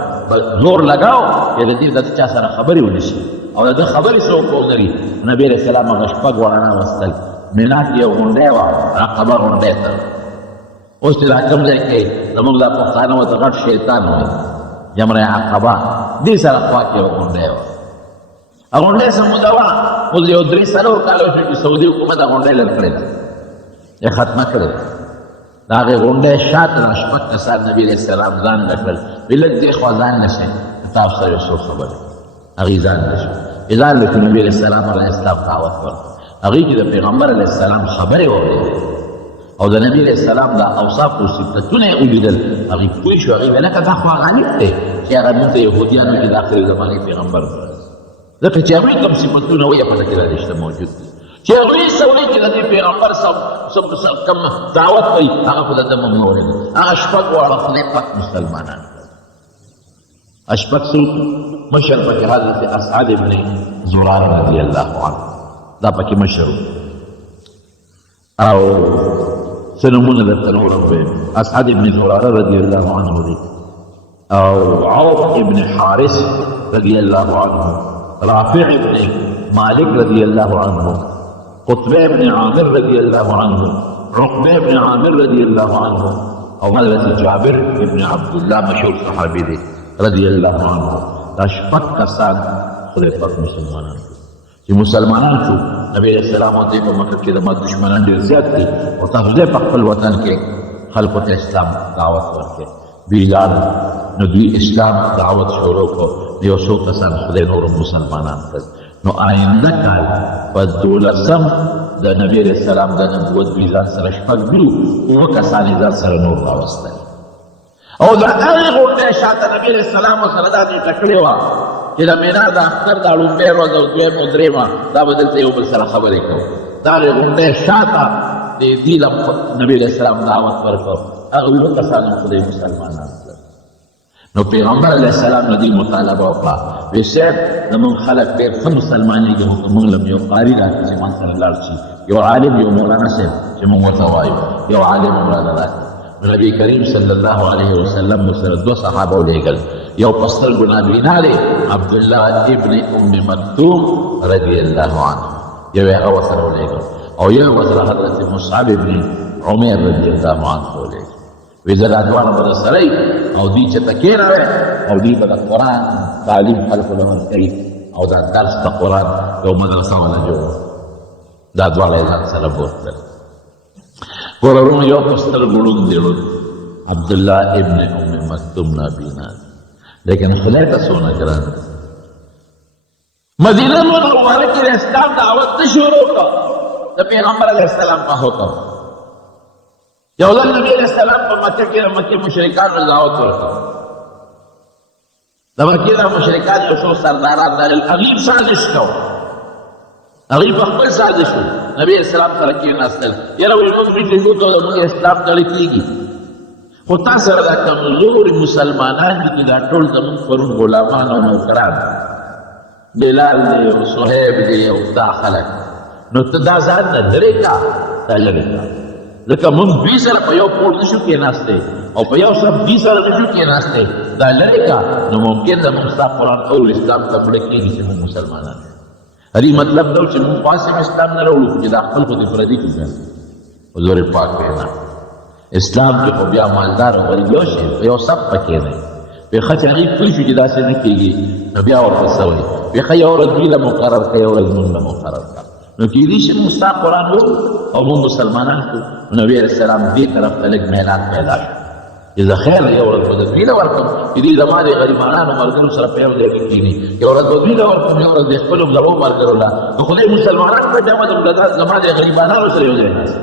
زور لګاو چې د دې د چا سره خبرې ونشي او د ده خبرې څوک ونلري نبي علیه السلام هغه شپږ وارانه وستل مینا کې یو غونډۍ وه عقبه غونډۍ ته اوس چې دا کوم ځای کې زموږ دا پښتانه ورته غټ شیطان وایي جمره عقبه دې سره خوا کې یو غونډۍ وه هغه غونډۍ څه موده وه اوس یو 3-4 کاله وشو چې سعودي حکومت هغه غونډۍ لر کړې ده یې ختمه کړې د هغې غونډۍ شاته را شپږ کسان نبي علیه السلام ځان له کړل ویل لږ دې خوا ځان نه شئ تاسو سره یو څو خبرې هغې ځان نه شو ځان له شو نبي علیه السلام علیه السلام دعوت ورکړ هغې کې د پیغمبر علیه السلام خبرې واورېدې او د نبي علیه السلام دا اوصاف او صفتونه یې ولیدل هغې پوه شو هغې ویل که دا خو غالب دی چې هغه مونږ ته یهودیانو کې د آخرې زمانې پیغمبر ځکه چې هغوی کوم صفتونه وایي په کې راډېشته موجود دي چې هغوی څه وایي چې د دې پیغمبر کوم دعوت کوي هغه خو د ده مو اورېده هغه شپږ واړه خدای پاک مسلمانان اشپږ څوک مشر پکې حضرت اسعد ابن زراره رضی الله عنه دا پکې مشر او څه نومونه درته نور ووایم اسعد ابن زراره رضی الله عنه دی او عوف ابن حارث رضی الله عنه رافع ابن مالك رضي الله عنه قطبة بن عامر رضي الله عنه عقبة بن عامر رضي الله عنه او حضرت جابر ابن عبد الله مشهور صحابي دي رضي الله عنه دا شپږ کسان خدای پاک مسلمانان چې مسلمانان شو نبی علیه السلام ورته په مکه کې د ما دشمنان ډېر زیات دي او تاسو دې په خپل وطن کې خلکو ته اسلام دعوت ورکړي بیلال نو دوی اسلام دعوت شروع کړو یو څو کسان خدای نور مسلمانان کړل نو آینده کال په 12 د نبی علیه السلام د نبوت میزان سره شپږ بلو اووه کسان یې ځان سره نور راوستل او د هغې غونډۍ شاته نبي علیه السلام سره دا نیټه کړې وه چې د مینا د اختر دا لومړۍ ورځ او دویم او درېیمه دا به دلته یو بل سره خبرې کوو د هغې غونډۍ شاته د دې نبي علیه السلام دعوت ورکړو هغه اووه کسان خدای مسلمانان نو پیغمبر علیه السلام نه دې مطالبه وکړه وی صاحب زمونږ خلک ډېر ښه مسلمانېږي خو که موږ له یو قاري راکړي چې ما سره لاړ شي یو عالم یو مولانا صاحب چې موږ ورته وایو یو عالم مولانا راکړي نبی کریم صلی الله علیه وسلم سره دوه صحابه ولېږل یو په سترګو نابینا دی عبدالله ابن ام مکتوم رضی الله عنه یو یې هغه ورسره ولېږل او یو ورسره حضرت مصعب ابن عمیر رضی الله عنه ولېږل وی زه دا دواړه به درسره او دوی چې ته کېنوې او دوی به د قرآن تعلیم خلکو له ورکوي او دا درس د قرآن یو مدرسه ونه جوړه دا دواړه یې ځان سره بوتل ګوره ورونو یو په سترګو ړوند دی ړوند عبدالله ابن ام مکتوم نابینا لیکن خدای ته څونه ګران مدینه منوره کې د اسلام دعوت نه شروع کړ د پیغمبر علیه السلام په حکم. یو ځل نبی علیه السلام په مکه کې د مکې مشرکانو دعوت ورکړ. د مکې د مشرکان یو څو سرداران لرل، هغوی سازش کو، هغوی په خپل سازش و نبی علیه السلام سره کېناستل. یاره وایي موږ ویډیو کوو د موږ اسلام تړل کېږي، خو تا سره دا کمزوري مسلمانان دي چې دا ټول زموږ پرون غلامان او نوکران، بلال دی او صهیب دی او دا خلک، نو ته دا ځان نه لرې کا، دا لرې کا. ځکه موږ دوی سره په یو کور نشو کېناستی او په یو صف دوی سره نشو کېناستی، دا لرې کا. نو ممکن ده موږ ستا قرآن او اسلام ته مړه کېږي چې موږ مسلمانان یو. هرې مطلب دا و چې موږ خاص هم اسلام نه راوړو چې دا خپل خو دې پردي کړو. بیا حضور پاک وینا اسلام کې خو بیا مالدار او غریب یو شی، په یو صف پکې دی. پېښه چې هغې پوه شو چې داسې نه کېږي، نو بیا ورته څه وایي؟ پېښه یو ورځ دوی له مقرر کړه، یو ورځ موږ له مقرر کړه. نو کېدای شي موږ ستا قرآن وو او موږ مسلمانان شو. نبي علیه السلام دې طرف ته لږ میلان پیدا شو چې زه خیر یو ورځ به د دوی له ورکړم چې دوی زما د غریبانانو ملګرو سره په یو ځای کې کښېني، یو ورځ به دوی له ورکړم، یو ورځ د خپلو زړو ملګرو له. د خدای مسلمانان په جمع زما د غریبانانو سره یو ځای ناست.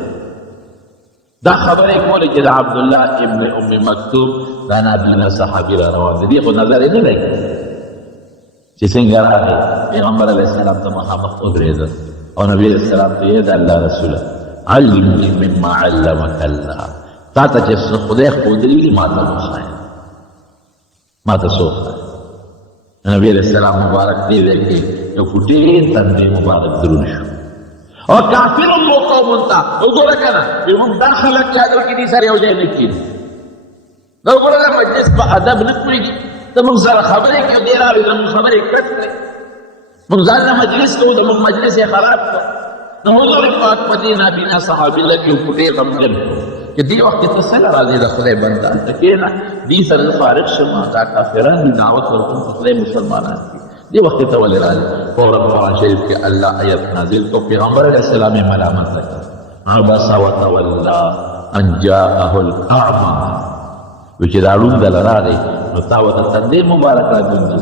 دا خبرې کولې چې د عبدالله ابن ام مکتوم دا نابینا صحابي را روان دی، دې خو نظر یې نه دی چې څنګه راغی. پیغمبر علیه السلام ته مخامخ ودرېده او نبي علیه السلام ته یې د الله رسوله علمني مما علمك الله، تا ته چې څه خدای ښودلي دي ما ته وښایه، ما ته څه وښایه. نبي علیه السلام مبارک دې ځای کې یو ډېر تندی مبارک درون شو او کافرو مو قومون ته وګوره که نه موږ دا خلک چې حضرت کې دې سره یو ځای نه کېږي. دا وګوره دا مجلس په ادب نه پوهېږي، ته موږ سره خبرې کوي، دې راوړي زموږ خبرې کټ کړئ، موږ ځان له مجلس کوو، زموږ مجلس یې خراب کړ. نو حضور پاک په دې نابینا صحابي لږ یو ډېر غمجن کړو چې دې وخت کې ته څنګه راځې د خدای بنده هلته کښېنه، دې سره زه فارغ شم، دا کافران دي، دعوت ورکوم چې خدای مسلمانان دي. دې وخت ته ولې راځې؟ فوراً قرآن شریف کې الله آیت نازل کړو، پیغمبر علیه السلام یې ملامت کړ. عبس وتولى ان جاءه الاعمى، و چې دا ړوند دله راغی نو تا ورته تندی مبارک راګونځي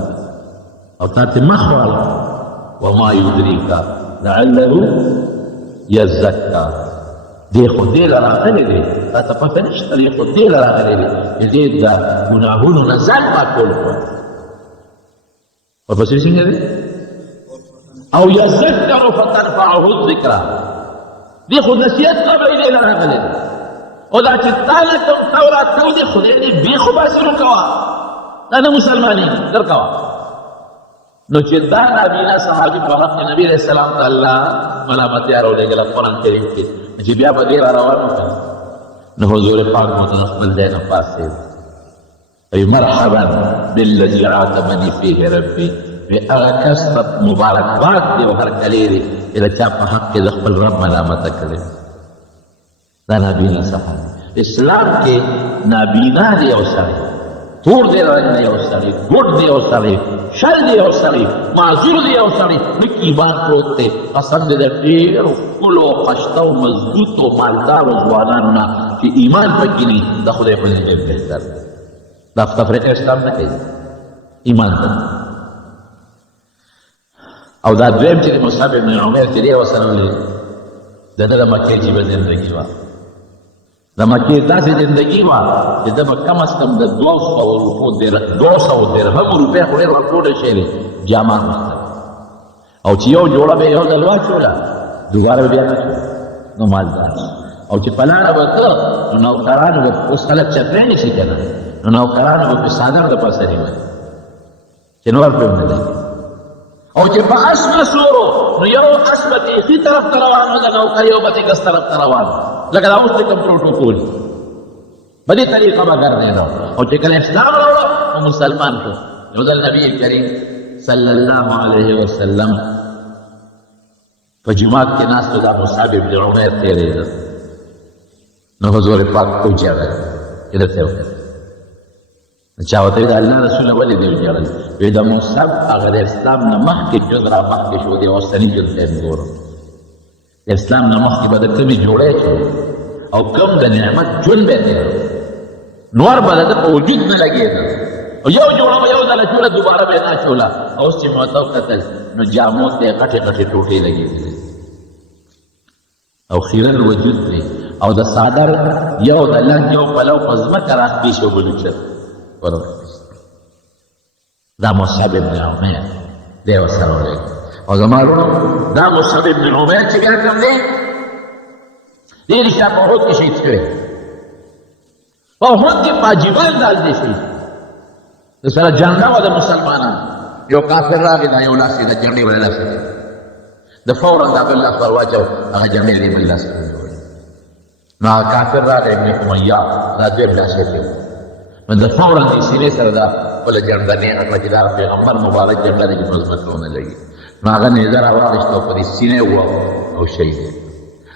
او تا ته مخ واړه. وما یدریک لعله یزکا، دې خو دې له راغلی دی، تا ته پته نشته، دې خو دې له راغلی دی چې دې د ګناهونو نه ځان پاکول کړو. ورپسې څنګه دی؟ او یذکر فتنفعه الذکرى، دې خو نصیحت قبل دې له راغلی دی او دا چې تا له کوم تورات کوم دی خدای دې بېخ وباسي نو کوه، دا نه مسلمانېږي، در کوه. نو چې دا نابینا صحابي په وخت کې نبي علیه السلام ته الله ملامتیا راولېږله قرآن کریم کې، چې بیا به دې را روان وکړه. نو حضور پاک محترم خپل ځای نه پاڅېد، ای مرحبا بالذي عاتبني فيه ربي، وی هغه کس ته مبارکباد دی او هرکلی دی چې د چا په حق کې د خپل رب ملامته کړې. دا نابینا صحابي. اسلام کې نابینا دی یو سړی، تور دی رنګ دی یو سړی، ګوډ دی یو سړی، شل دی یو سړی، معذور دی یو سړی، لږ ایمان پروت دی. قسم دی د ډېرو ښکلو خشته او مضبوطو مالدارو ځوانانو نه چې ایمان پکې نه وي، د خدای په نزد ډېر بهتر دی. دا تفریق اسلام نه کوي، ایمان ته. او دا دویم چې د مصعب بن عمیر چې دی ورسره ولید، د ده د مکې عجیبه زندګي وه. د مکې داسې زندګي وه چې ده به کم از کم د 200 درهم روپۍ خو ډېر ورکولی شی دی جامه اخیستل، او چې یو جوړه به یې یو ځل واچوله دوباره به بیا نه چوله، نو مالدار. او چې په لاره به ته نو نوکرانو به اوس خلک چترۍ نیسي که نه، نو نوکرانو به په څادر د پاسه نیولي چې نور پرې ونه لګي. او چې په اس مسورو نو یو اس به تیخي طرف ته روان و، د نوکر یو به تیګس طرف ته روان و، لکه دا اوس چې کوم پروټوکول په دې طریقه به ګرځېده. او چې کله اسلام راوړه نو مسلمان شو. یو ځل نبي کریم صلی الله علیه وسلم په جومات کې ناست و، دا مصعب بن عمیر تېرېده، نو حضور پاک وجړل چې درته یې وکړل. چا ورته ویل الله رسوله ولې دې وژړل؟ وایي د مصعب هغه د اسلام نه مخکې جز را مخکې شو، د اوسني جز ته یې ګورم، د اسلام نه مخکې به د کمې جوړی شو او کم د نعمت ژوند به یې تېر، نور به د ده په وجود نه لګېده، او یو جوړه به یو ځله چوله دوباره به یې نه اچوله. اوس چې مې ورته وکتل نو جامو ته غټې غټې ټوټې لګېدلې او خیرن وجود دی او د صادر یو د لنګ یو پلو په ځمکه راخبې شو بلوچر دا مصعب ابن عمیر دی ورسره ولګېد او زما وروڼو دا مصعب ابن عمیر چې بیا کوم دی ډېر شا په احد کې شهید شوی په احد کې په جبال دال دی شوي د سره جنډه وه د مسلمانانو یو کافر راغی دا یو لاس یې د جنډې بل لاس یې د فورا دا بل لاس ور واچو هغه جنډې دې بل لاس نو هغه کافر راغی ابن امیه دا دویم لاس یې نو د فورا دې سینې سره دا بله جنډه نیغه کړه چې دا پیغمبر مبارک جنډه دی چې په ځمکه ونه لګي نو هغه نیزه راواخېسته او په دې سینې وواهه او شهید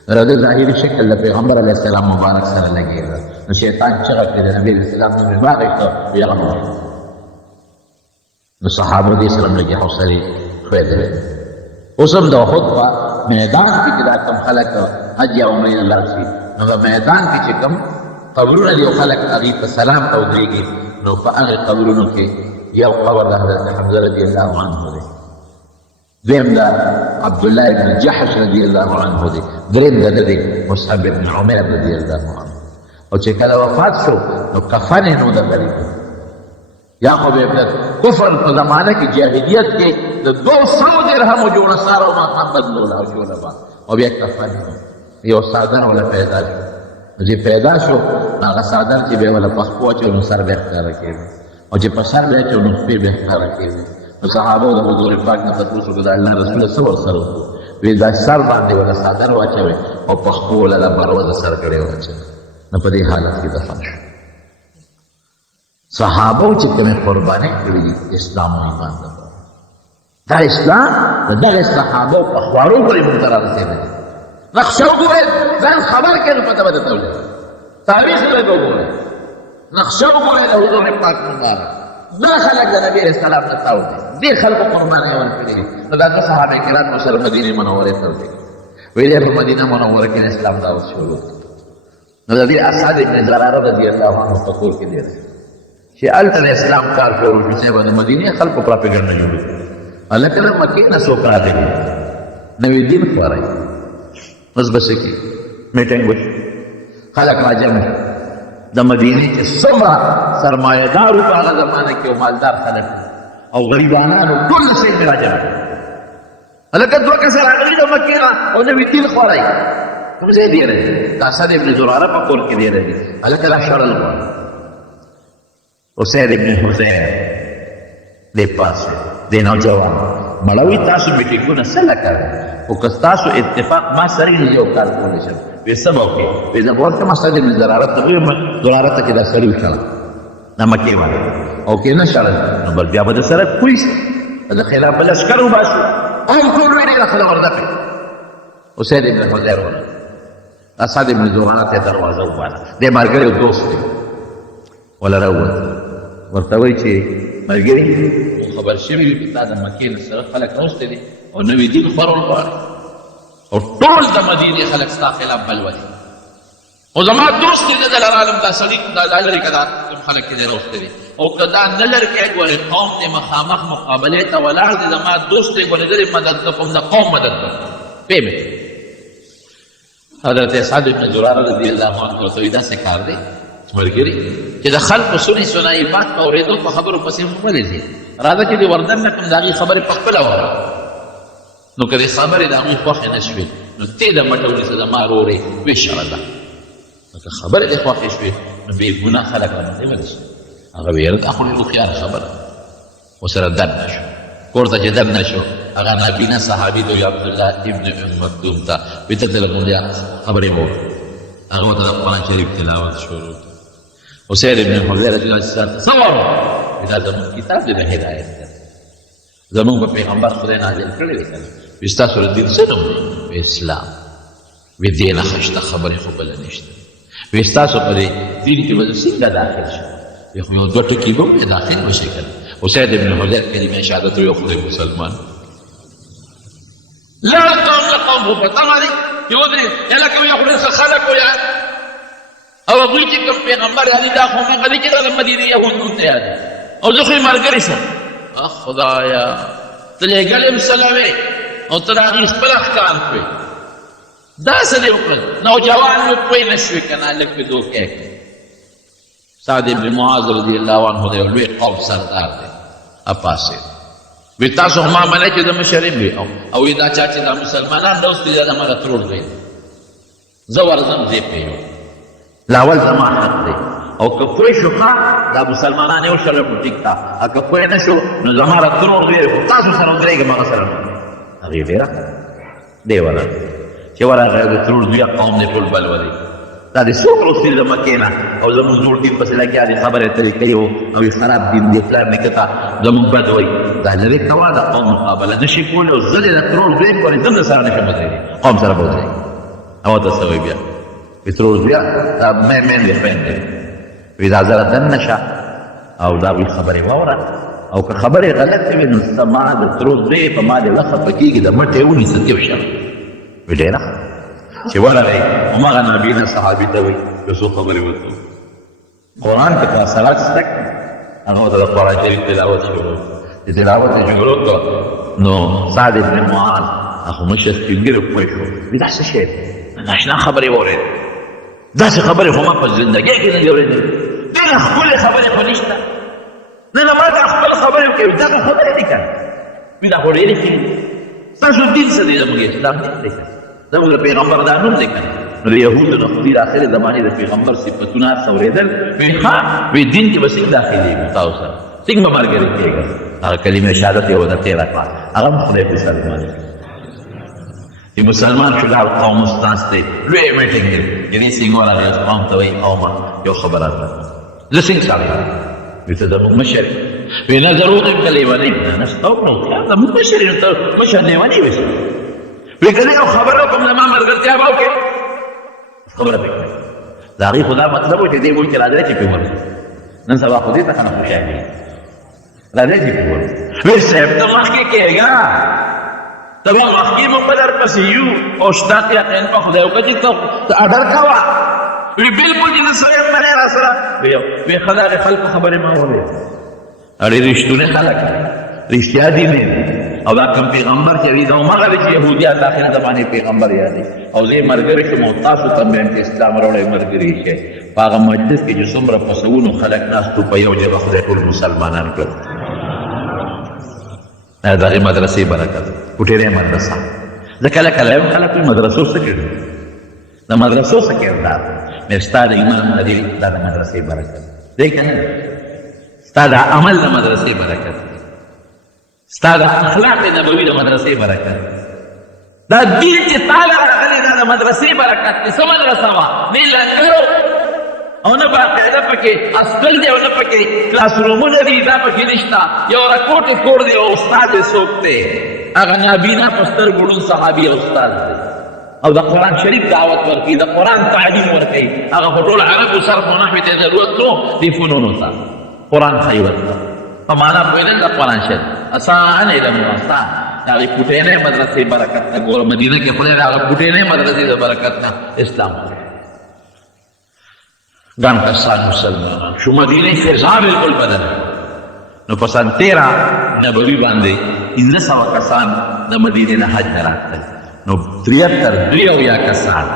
د ظاهري شکل د پیغمبر علیه السلام مبارک سره لګېده نو شیطان چغه کړې د نبي علیه السلام نوم یې واخېسته ویې هغه مړ نو صحابه دې سره هم لږې حوصلې ښویېدلې اوس هم د احد په میدان کې چې دا کوم خلک حج یا عمرې نه لاړ شي نو په میدان کې چې کوم قبرونه دي او خلک هغې په سلام ته ودرېږي نو په هغې قبرونو کې یو قبر د حضرت حمزه رضی الله عنه دی دویم د عبدالله بن جحش رضی الله عنه دی دریم د ده مصعب بن عمیر رضی الله عنه او چې کله وفات شو نو کفن یې نو دغلی یا خو به کفر په زمانه کې جاهلیت کې د 200 درهمو جوړه ساره او ماښام بدلوله او شوله به او بیا کفن یو څادر وله پیدا شو چې پیدا شو هغه څادر چې به یې وله په خپو اچوي نو سر به یې ښکاره کېږي او چې په سر به یې اچوي نو خپې به یې ښکاره کېږي نو صحابو د حضور پاک نه تپوس وکړه د الله رسوله څه ورسره وکړو وایي دا سر باندې وله څادر واچوئ او په خپو وله دا بروزه سر کړې واچوئ نو په دې حالت کې دفن شو صحابو چې کومې قربانۍ کړي دي اسلام او ایمان دپاره دا اسلام د دغې صحابو په خوارو پورې موږ ته رارسېدلی نقشه وګورئ ځان خبر کړئ نو پته به درته ولګي تاریخ لږ وګورئ نقشه وګورئ د حضور پاک مبارک دا خلک د نبي علیه السلام نه تاو دي دې خلکو قربانۍ ورکړي دي نو دا دوه صحابه کرام سره مدینې منورې ته ورتلي ویل یې په مدینه منوره کې د اسلام دعوت شروع نو د دې اسعد ابن زراره رضی الله عنه په کور کې دی چې هلته د اسلام کار شروع شو چې د مدینې خلکو پراپګنډه جوړه هلکه د مکې نه څوک راغلي نوی دین خپروي اوس به څه کېږي میټینګ وشي خلک راجمع د مدینې چې څومره سرمایهدارو په هغه زمانه کې او مالدار خلک او غریبانانو ټول شی مې راجمع هلکه دوه کسه راغلي د مکې نه او نوی دین خپروي کوم ځای دی راځي د اسد ابن زراره په کور کې دی راځي هلکه دا شړل غواړي اسید ابن حضیر دې پاسه دې نوجوان مړوي تاسو میټینګونه څه لکه خو که ستاسو اتفاق ما سره یو کار کولی شم وایي څه به وکړې وایي زه به ورته اسد ابن زراره ته ویم زراره ته چې دا سړي وشړه دا مکې والا او که نه شړل نو بل بیا به د سره پوه شي د خلاف به لښکر وباسو هم ټول وي ډېره خله ورده کړي اسید ابن حضیر ولا اسد ابن زراره ته دروازه وباله دې ملګری دوست دی ولا راووت ورته وایي چې ملګري خبر شوي وي چې تا د مکې نه سره خلک راوستي دي او نوي دین خپرول غواړي او ټول د مدینې خلک ستا خلاف بل ولي او زما دوست دی د دلر عالم دا سړي دا لرې که دا کوم خلک چې دی راوستي دي او که دا نه لرې کې ګورې قوم دی مخامخ مقابلې ته ولاړ دی زما دوست دی ګورې دلې مدد کوم د قوم مدد کوم پوه مې حضرت اسعد بن زراره رضی الله عنه ورته وایي داسې کار دی ملګري چې د خلکو سنې سنایبات په اورېدو په خبرو پسې مو ولې ځي راځه چې دې وردن نه کړم د هغې خبرې په خپله واوره نو که دې خبرې د هغوی خوښې نه شوې نو ته د مټه ونیسه زما ورورې ویې ده نو که خبرې دې خوښې شوې نو بې ګناه خلک راباندې ولې شي هغه ویل دا خو ډېر هوښیاره خبره ورسره دن نه شو کور ته چې دن نه شو هغه نابینا صحابي ته وایي عبدالله ابن ام مکتوم ته وایي ته تله مولیا خبرې مو هغه ورته د قرآن شریف تلاوت شروع اسید ابن حضیر رضی الله عنه تصور دا زموږ کتاب دی د هدایت دی زموږ په پیغمبر خدای نازل کړی دی که نه وایي ستاسو د دین څه نوم دی اسلام وایي دې نه ښه شته خبرې خو بله نشته وایي ستاسو په دې دین کې به زه څنګه داخل شم وایي خو یو دوه ټکي به هم داخل وشئ که نه اسید ابن حضیر کلمه شهادت وایي خدای مسلمان لا قوم لقوم خو په تمه دی چې ودرېد یا لکه وایي خو ډېر څه خلک وایي او هغوی چې کوم پیغمبر یادي دا خو هغه دی چې دا د مدینې یهود نوم ته یاد او زه خو یې ملګری شوم خدایا ته لېږلې یم سلوې او ته د هغې خپل ښکار کړې دا څه دې وکړل نوجوان مې پوه نه شوې که نه لږ مې دوکې کړې سعد بن معاذ رضی الله عنه د یو لوی قوم سردار دی اپاسې وی تاسو ما منئ چې د مشرم وي او وی دا چا چې دا مسلمانان نه اوس پرې دا مغه ترور دی زه ورځم دې پېو لاول زما حق دی او که پوه شو ښه دا مسلمانان یو شل نو ټیک ده او که پوه نه شو نو زما را ترور دی خو تاسو سره ودرېږم هغه سره هغې ډېره دی ورغی چې ورغی د ترور دوی قوم دی ټول بل ولې دا د څوک روستي د مکې نه او زموږ زوړ دین پسې لګیا دي خبرې اترې کوي او یې خراب دین دی پلار نیکه ته زموږ بد وایي دا لرې کوه د قوم مقابله نشي کولی او زه دې د ترور زوی کولی زه هم در سره نشم ودرېږي قوم سره به ودرېږي او ته څه وایي بیا وي ترور زویه دا میندې خویندې وي دا زه دننه شه او دا وي خبرې واوره او که خبرې غلطې وي نو زما د ترور زوی په ما دې نه خفه کېږي د مټې ونیسه تېو شه وي ډېره چې ورغی هماغه نابینه صحابي ته وایي یو څو خبرې ورته قرآن کې که صلات زده کړي هغه ورته د قرآن شریف تلاوت شروع چې تلاوت یې شروع کړ نو سعد بن معاذ هغه مشر سپین ږیری پوه شو وایي دا څه شی دی ناشنا خبرې واورېد داسې خبرې خو ما په زندګۍ کې نه دي اورېدلې دغه ښکلې خبرې خو نشته نه نه ما دا خپل خبرې وکړې دغه خبرې دي که نه وایي دا خو ډېرې ښې دي ستاسو دین څه دی زموږ اسلام دین دی که زموږ د پیغمبر دا نوم دی که نه نو د یهودو نه خو دې د آخرې زمانې د پیغمبر صفتونه هر څه اورېدل وایي ښه وایي دین کې به څنګه داخلېږو تاسو سره څنګه به ملګري کېږه هغه کلمه شهادت یې ورته تېره کړه هغه هم خدای په سلمان چې مسلمان شو دا قوم استاذ دی لوی میټینګ دی یعنې څنګه ورغی قوم ته وایي قومه یو خبره ده زه څنګه سړی وایي ته زموږ مشر وایي نه ضرور یم که لیونی نه ستا وکړو زموږ مشر یم ته مشر لیونی وایي وایي که زه یو خبره وکړم زما ملګرتیا به وکړې خبره پې کړه د هغې خو دا مطلب و چې دې وایي چې راځئ چې پې ورځو نن سبا خو دې ته ښه نه خوشحالېږي راځئ چې پې ورځو وایي صاحب ته مخکې کېږه ته به مخکې مو په در پسې یو او شته یقین په خدای وکړه چې ته اډر کوه وایي بلکل چې زه سره یم منې را سره وایي ښه د هغې خلکو خبرې ما واورېد اړې رښتونې خلک رښتیا دي نه او دا کوم پیغمبر چې وي دا هماغه دی چې یهودیان د آخر زمانې پیغمبر یادوي او زه یې ملګری شوم او تاسو ته مې چې اسلام راوړی ملګري شئ په هغه مجلس کې چې څومره په سوونو خلک ناست په یو جګه خدای ټول مسلمانان کړل د هغې مدرسې برکت کوټېرۍ مدرسه زه کله کله یم خلک وایي مدرسو څه کړي د مدرسو څه کردار مې ستا د ایمان د دې دا د مدرسې برکت دی که نه ستا د عمل د مدرسې برکت ستا د اخلاق نبوي د مدرسې برکت دا دین چې تاله راغلی دا د مدرسې برکت دی څه مدرسه وه نه لنګر او نه باقاعده پکې اسکل دی او نه پکې کلاس رومونه دي دا پکې نشته یو رکوټ کور دی او استاد یې څوک دی هغه نابینا په سترګو ړوند صحابي استاد دی او د قرآن شریف دعوت ورکوي د قرآن تعلیم ورکوي هغه په ټول عربو صرف و نحوې ته یې ضرورت نو دې فنونو ته قرآن ښایي ورته په معنا پوهېدل د قرآن شریف آسان علم و آسان د هغې کوټینۍ مدرسې برکت نه ګوره مدینه کې خدای د هغه کوټینۍ مدرسې د برکت نه اسلام ګڼ کسان مسلمانان شو مدینه فضا بالکل بدل نو په سن 13 نبوي باندې 1500 کسان د مدینې نه حج نه راتلل نو 73 کسان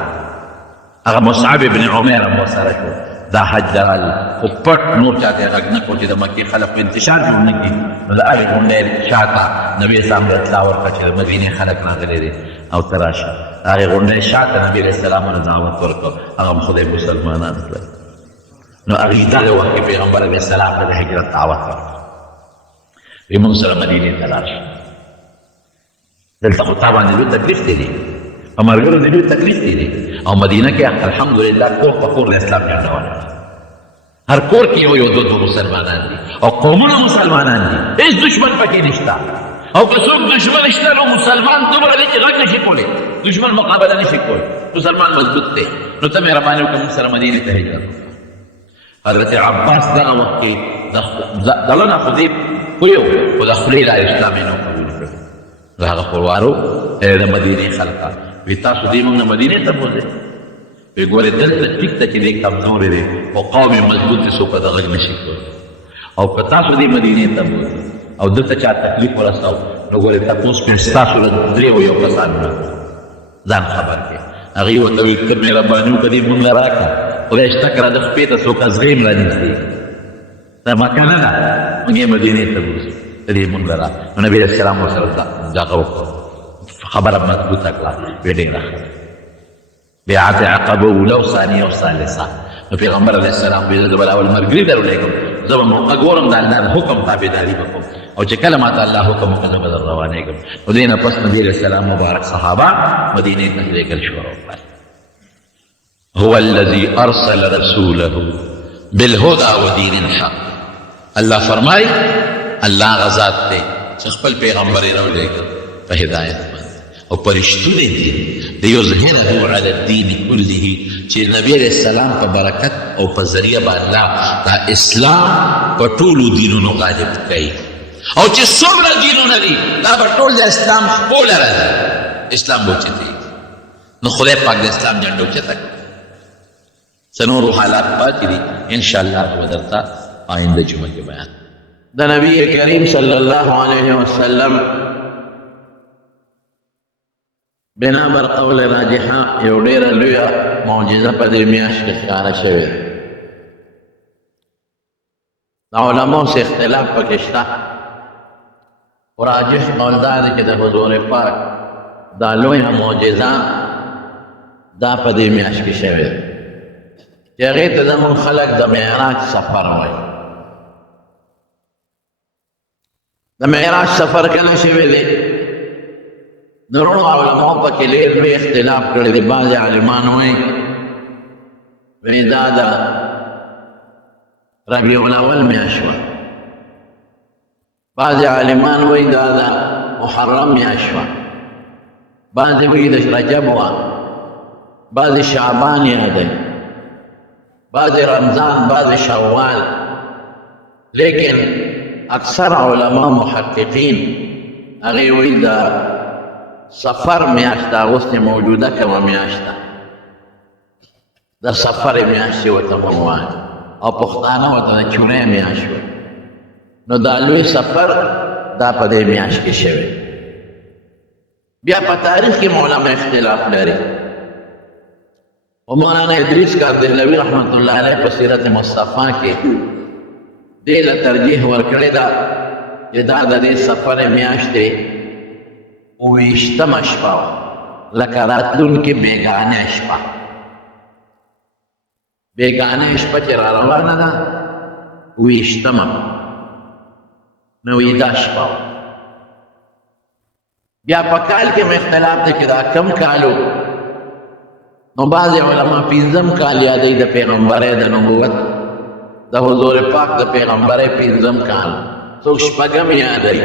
هغه مصعب بن عمیر هم ورسره شو دا حج درال خو پټ نور چاته غږ نه کړو چې د مکې خلک په انتشار جوړ نه کړي نو د هغې غونډۍ شاته نبي اسلام ته اطلاع ورکړه چې د مدینې خلک راغلي دي او ته راشه د هغې غونډۍ شاته نبي علیه السلام ونه دعوت ورکړ هغه هم خدای مسلمانان کړل نو هغې دغه وخت کې پیغمبر علیه السلام ته د هجرت دعوت ورکړ وایي موږ سره مدینې ته لاړ شو دلته خو تا باندې لوی تکلیف دی په ملګرو د لوی تکلیف دی او مدینه کې الحمدلله کور په کور د اسلام جنډه ولاړه هر کور کې یو یو دو مسلمانان دي او قومونه مسلمانان دي هیڅ دشمن پکې نشته او که څوک دشمن شته نو مسلمان دومره دی چې غږ نشي کولی دشمن مقابله نشي کولی مسلمان مضبوط دی نو ته مهرباني وکړه موږ سره مدینې ته هجرت حضرت عباس دغه وخت کې دلونه خو دې پوه خو د خولې لا اسلام یې نه قبول کړ د هغه خپلوارو د مدینې خلقه وی تاسو دې موږ نه مدینې ته بوځئ وی ګورې دلته ټیک ته چې دی کمزورې دی خو قوم یې مضبوط دی څوک ته غږ نشي کولی او که تاسو دې مدینې ته بوځئ او دلته چا تکلیف ورسو نو ګورې تپوس کړي ستاسو له درېو یو کسانو ځان خبر کړي هغې ورته ویل ته مهرباني وکړه دې مونږ له راکړه خدای شته که راده خپې ته څوک ازغیم رانږدې دا مکه نه ده مونږ یې مدینې ته بوځو ته دې مونږ له راکړه نو نبي علیه السلام ورسره دغه وکړه خبره مضبوطه کړه ویې ډېره ښه بیعت عقبه اوله او ثانیه او ثالثه نو پیغمبر علیه السلام ویل زه به اول ملګري درولېږم زه به موقع ګورم د الله د حکم تابعداري به کوم او چې کله ماته الله حکم وکړه زه به در روانېږم نو دې نه پس نبي علیه السلام مبارک صحابه مدینې ته لېږل شروع کړل هو الذي ارسل رسوله بالهدى ودين الحق الله فرمای الله غزاد دی چې خپل پیغمبر یې راولېږل په هدایت او پرشتونه دي ليظهره على الدين كله چې نبی علیہ السلام په برکت او په ذریعه باندې دا اسلام په ټولو دینونو غالب کوي او چې څومره دینونه دي دا په ټول د اسلام خپل راځي اسلام بوچتي نو خدای پاک د اسلام جنډو چته سنور حالات پاتې دي ان شاء الله ودرتا آینده جمعه کې بیان د نبی کریم صلی الله علیه وسلم بنا بر قول راجحه یو ډېره لویه معجزه په دې میاشت کې ښکاره شوې د علماو څه اختلاف پکې شته او راجح قول دا دی چې د حضور پاک دا لویه معجزه دا په دې میاشت کې شوې ده چې هغې ته زموږ خلک د معراج سفر وایي د معراج سفر کله شوی دی نورو علماء پکې ډېر لوی اختلاف کړی دی بعضې عالمان وایي دا د ربیع الاول میاشت وه بعضې عالمان وایي دا د محرم میاشت وه بعضې وایي د رجب وه بعضې شعبان یادوي بعضې رمضان بعضې شوال لیکن اکثر علماء محققین هغې وایي د سفر میاشت دا اوس موجوده کومه میاشت ده د سفر میاشت یې ورته موږ وایو او پښتانه ورته د چورې میاشت وایي نو دا لوی سفر دا په دې میاشت کې شوی بیا په تاریخ کې علما اختلاف لري او مولانا ادریس کاردهلوي رحمت الله علیه په سیرت مصطفی کې دې له ترجیح ورکړې ده چې دا د دې سفر میاشت دی اویشتمه شپه وه لکه راتلونکې بېګانه شپه بېګانه شپه چې را روانه ده اویشتمه نوېده شپه وه بیا په کال کې مې اختلاف دی چې دا کم کالو نو بعضې علما پنځم کال یادوي د پیغمبرۍ د نبوت د حضور پاک د پیغمبرۍ پنځم کال څوک شپږم یادوي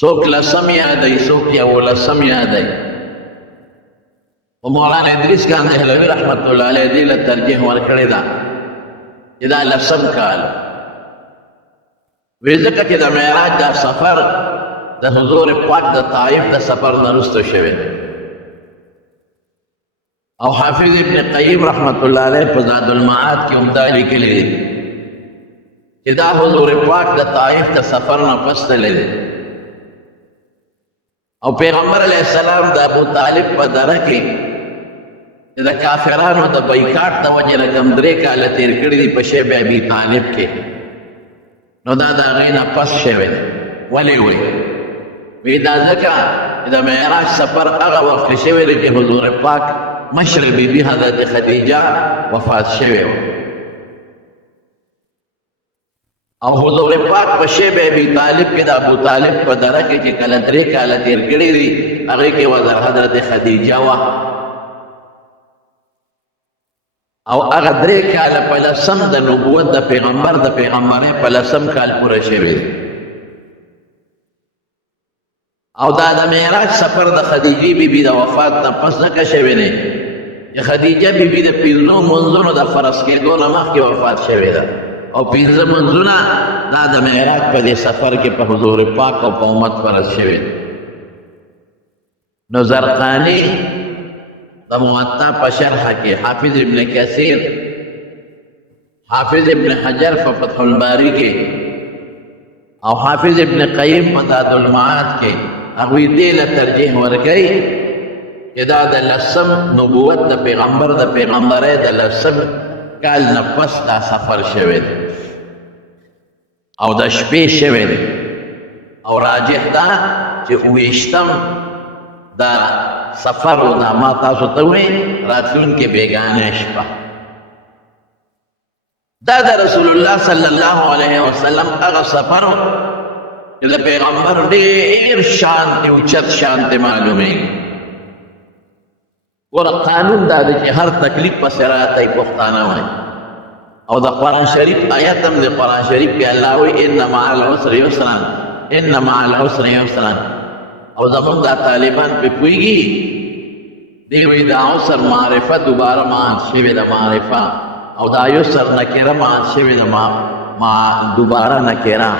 څوک لسم یادوي څوک یولسم یادوي او مولانا ادریس کاندهلوي رحمت الله علیه دې له ترجیح ورکړې ده چې دا لسم کال وی ځکه چې د معراج دا سفر د حضور پاک د طائف د سفر نه وروسته شوی او حافظ ابن قیم رحمت الله علیه په زاد المعاد کې هم دا لیکلی دی چې دا حضور پاک د طائف د سفر نه پس تللی دی او پیغمبر علیه السلام د ابو طالب په دره کې د کافرانو د بایکاټ د وجې نه کم 3 کاله تېر کړي دي په شیب ابي طالب کې نو دا د هغې نه پس شوی دی ولې وی دا ځکه چې د معراج سفر هغه وخت شوی دی چې حضور پاک مشر بیبي حضرت خدیجه وفات شوی و او حضور پاک په شیب ابي طالب کې د ابو طالب په دره کې چې کله 3 کاله تېر کړي دي هغې کې وزر حضرت خدیجه وه او هغه 3 کاله په لسم د نبوت د پیغمبر د پیغمبرۍ په لسم کال پوره شوی دی او دا د معراج سفر د خدیجې بیبي د وفات نه پس ځکه شوی دی چې خدیجه بیبي د 5 منځونو د فرض کېدو نه مخکې وفات شوې ده او 5 منځونه دا د معراج په دې سفر کې په حضور پاک او په امت فرض شوي نو زرقاني د موطا په شرحه کې حافظ ابن کثیر حافظ ابن حجر په فتح الباری کې او حافظ ابن قیم په زاد المعاد کې هغوی دې له ترجیح ورکوي چې دا د لسم نبوت د پیغمبر د پیغمبرۍ د لسم کال نه پس دا سفر شوی دی او د شپې شوی دی او راجح دا چې اوویشتم دا سفر و دا ما تاسو ته وایي راتلونکې بیګانه شپه دا د رسول الله صلی الله علیه وسلم هغه سفر و چې د پیغمبر ډېر شان دی اوچت شان دی معلومېږي ګوره قانون دا دی چې هر تکلیف پسې راتی پښتانه وایي او د قرآن شریف آیت هم د قرآن شریف کې الله وایي ان مع العسر یسرا ان مع العسر یسرا او زمونږ دا طالبان پې پوهېږي دی وایي د عسر معرفه دوباره معاد شوې ده معرفه او دا یسر نکره معاد شوې ده دوباره نکره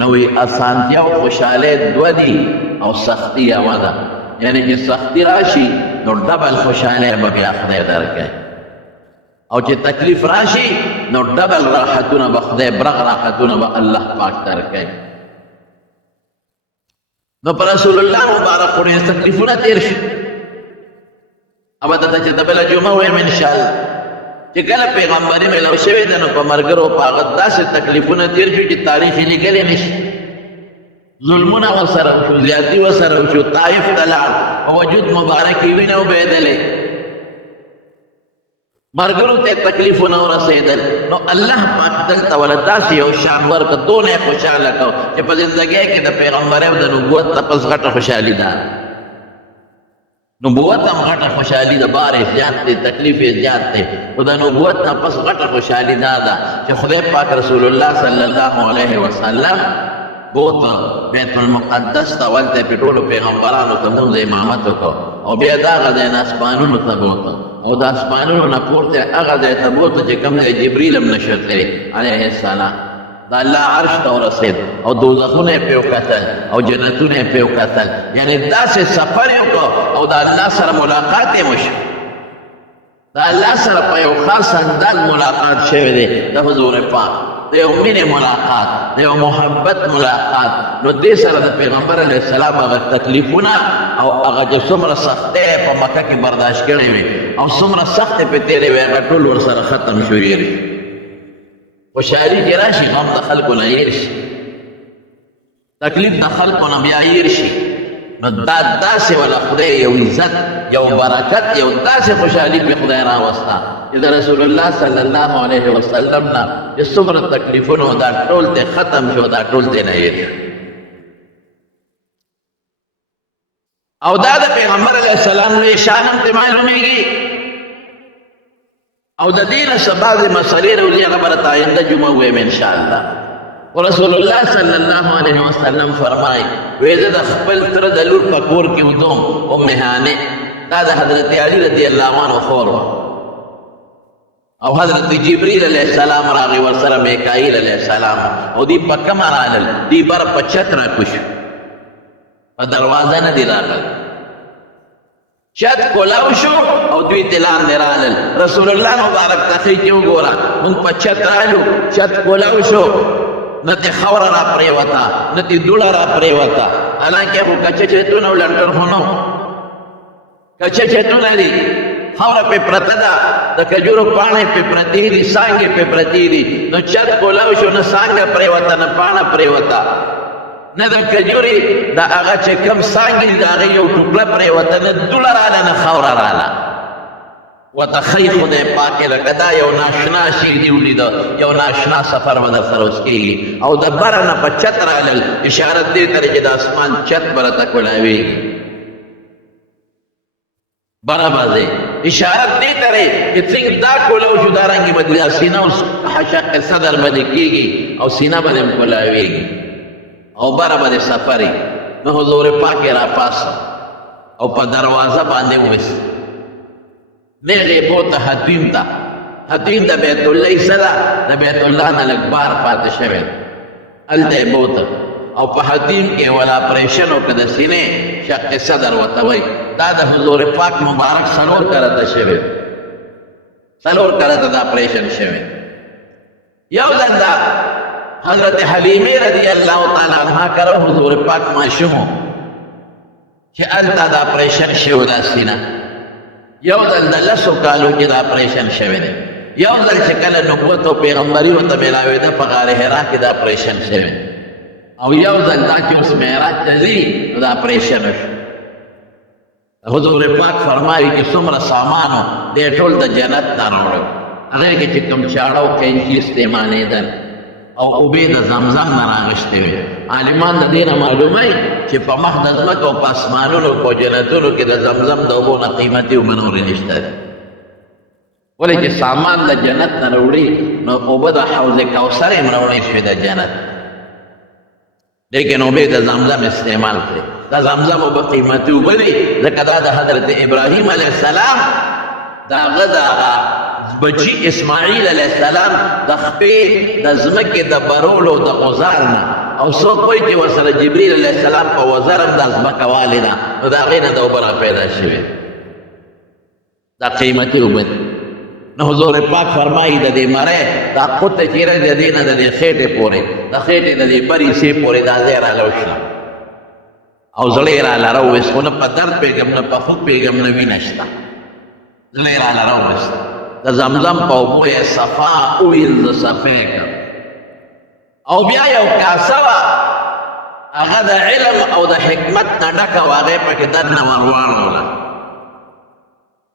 نو وایي اسانتیا او خوشحالۍ دوه دي او سختي یوه ده یعنی چې سختی راشي نو ډبل خوشحالۍ به بیا خدای درکوي او چې تکلیف راشي نو ډبل راحتونه به خدای برغ راحتونه به الله پاک درکوي نو پر رسول الله مبارک قرآن تکلیفونه تیر شي ابا ته چې د بله جمعه وایم انشاءالله چې کله پیغمبري میلاو شوې ده نو په ملګرو په هغه داسې تکلیفونه تیر شي چې تاریخ یې لیکلی نه شي ظلمونه ورسره وشو زیاتي ورسره وشو طایف ته لاړ په وجود مبارک یې وینه وبهېدلې ملګرو ته تکلیفونه ورسېدل نو الله پاک دلته وله داسې یو شان ورکړه دونه یې خوشحاله کړو چې په زندګۍ کې د پیغمبرۍ او د نبوت نه پس غټه خوشحالي ده نبوت هم غټه خوشحالي ده بار یې زیات دی تکلیف یې زیات دی خو د نبوت نه پس غټه خوشحالي دا ده چې خدای پاک رسول الله صلی الله علیه وسلم بوت بیت المقدس ته ولته په ټولو پیغمبرانو ته مونځ امامت وکړو او بیا د هغه ځای نه اسمانونو ته بوته او د اسمانونو نه پورته هغه ځای ته بوته چې کوم ځای جبریل هم نشو تللی علیه السلام د الله عرش ته ورسېد او دوزخونه یې پرې وکتل او جنتونه یې پرې وکتل یعنې داسې سفر یې وکړو او د الله سره ملاقات یې وشو د الله سره په یو خاص انداز ملاقات شوی دی د حضور پاک د یو مینې ملاقات د یو محبت ملاقات نو دې سره د پیغمبر علیه السلام هغه تکلیفونه او هغه چې څومره سختۍ په مکه کې برداشت کړې وې او څومره سختۍ پې تېرې وې هغه ټول ورسره ختم شو یېرې خوشحالي چې راشي غم د خلکو نه هېر شي تکلیف د خلکو نه بیا هېر شي نو دا داسې ولا خدای یو عزت یو برکت یو داسې خوشحالي پې خدای راوسته چې د رسول الله صلی الله علیه وسلم نه چې څومره تکلیفونه دا ټول ته ختم شو دا ټول ته نه هېر او دا د پیغمبر علیه السلام لوی شان هم ته معلومېږي او د دې نه څه بعضې مسلې راولي هغه به راته آینده جمعه ووایم انشاءالله ورسول الله صلی الله علیه وسلم فرمایي وایي زه د خپل تره د لور په کور کې ودوم ام هانې دا د حضرت علي رضی الله عنه خور وه او حضرت جبریل علیه السلام راغی ورسره میکائیل علیه السلام او دوی په کومه رالل دوی بره په چت راکوشو په دروازه نه دي راغل چت کولاو شو او دوی ته لاندې رالل رسول الله مبارک ته ښیي چې وګوره مونږ په چت رالو چت کولاو شو نه تې خاوره را پرېوته نه تې دوړه را پرېوته حالانکې خو کچه چتونه او لنډر خو نه کچه چتونه دي خاوره پې پرته ده د کجورو پاڼې پې پرتې دي څانګې پې پرتې دي نو چت کولاو شو نه څانګه پرېوته نه پاڼه پرېوته نه د کجوري د هغه چې کوم څانګې د هغې یو ټوکړه پرېوته نه دوړه راله نه خاوره راله ورته ښایي خدای پاک لکه دا یو ناشنا شي دې ولیده یو ناشنا سفر به در سره اوس کېږي او د بره نه په چت رالل اشاره دې ته چې د اسمان چت به راته کولاوېږي بره به ځې اشاره دې ته دی چې څنګه دا کولاو شو دارنګې به د سینه او حشق صدر به دې کېږي او سینه به دې کولاوېږي او بره به دې سفري نو حضور پاک یې راپاسه او په دروازه باندې وویست نیغې بوته حتیم ته حتیم د بیت الله ایسه ده د بیت الله نه لږ بار پاتې شوی هلته یې بوته او په حتیم کې ول اپریشن وکړه د سینې شق صدر ورته وایي دا د حضور پاک مبارک څلور کرته شوی څلور کرته د اپریشن شوی یو ځل دا حضرت حلیمه رضی اللہ تعالی عنہ کرو حضور پاک ماشومو چې الته دا اپریشن شوی دا سینه یو ځل د لسو کالو کې دا اپریشن شوی دی یو ځل چې کله نبوت او پیغمبري ورته میلاوېده په غار حرا کې دا اپریشن شوی او یو ځل دا چې اوس معراج ته ځي نو دا اپریشن وشو حضور پاک فرمایي چې څومره سامانو دې ټول د جنت نه راوړو هغې کې چې کوم چاړه او کینچي استعمالېدل او اوبې د زمزم نه راغشتې وې عالمان د دې نه معلوموي چې په مخ د ځمکه او په اسمانونو په جنتونو کې د زمزم د اوبو نه قیمتي اوبه نورې نشته دي ولې چې سامان د جنت نه راوړي نو اوبه د حوض کوثر یې هم راوړی شوې د جنت لیکن اوبې د زمزم استعمال کړې د زمزم اوبه قیمتي اوبه دي ځکه دا د حضرت ابراهیم علیه السلام د هغه د بچی اسماعیل علیہ السلام د خپې د ځمکې د برولو د غزار نه او څوک وایي چې ورسره جبریل علیہ السلام په وزر هم د ځمکه والې ده نو د هغې نه د اوبه را پیدا شوې دا قیمتي اوبه دي نو حضور پاک فرمایي د دې مرۍ دا قطه چې رځي د دې نه د دې خېټې پورې د خېټې د دې بري سې پورې دا ځای راله وشله او زړه یې راله راوویست خو نه په درد پوهېږم نه په خوږ پوهېږم نه وینه شته زړه یې راله راوویست د زمزم په اوبو یې صفا وویل د صفی کړ او بیا یو کاسه وه هغه د علم او د حکمت نه ډکه وه هغې پکې دننه ور واړوله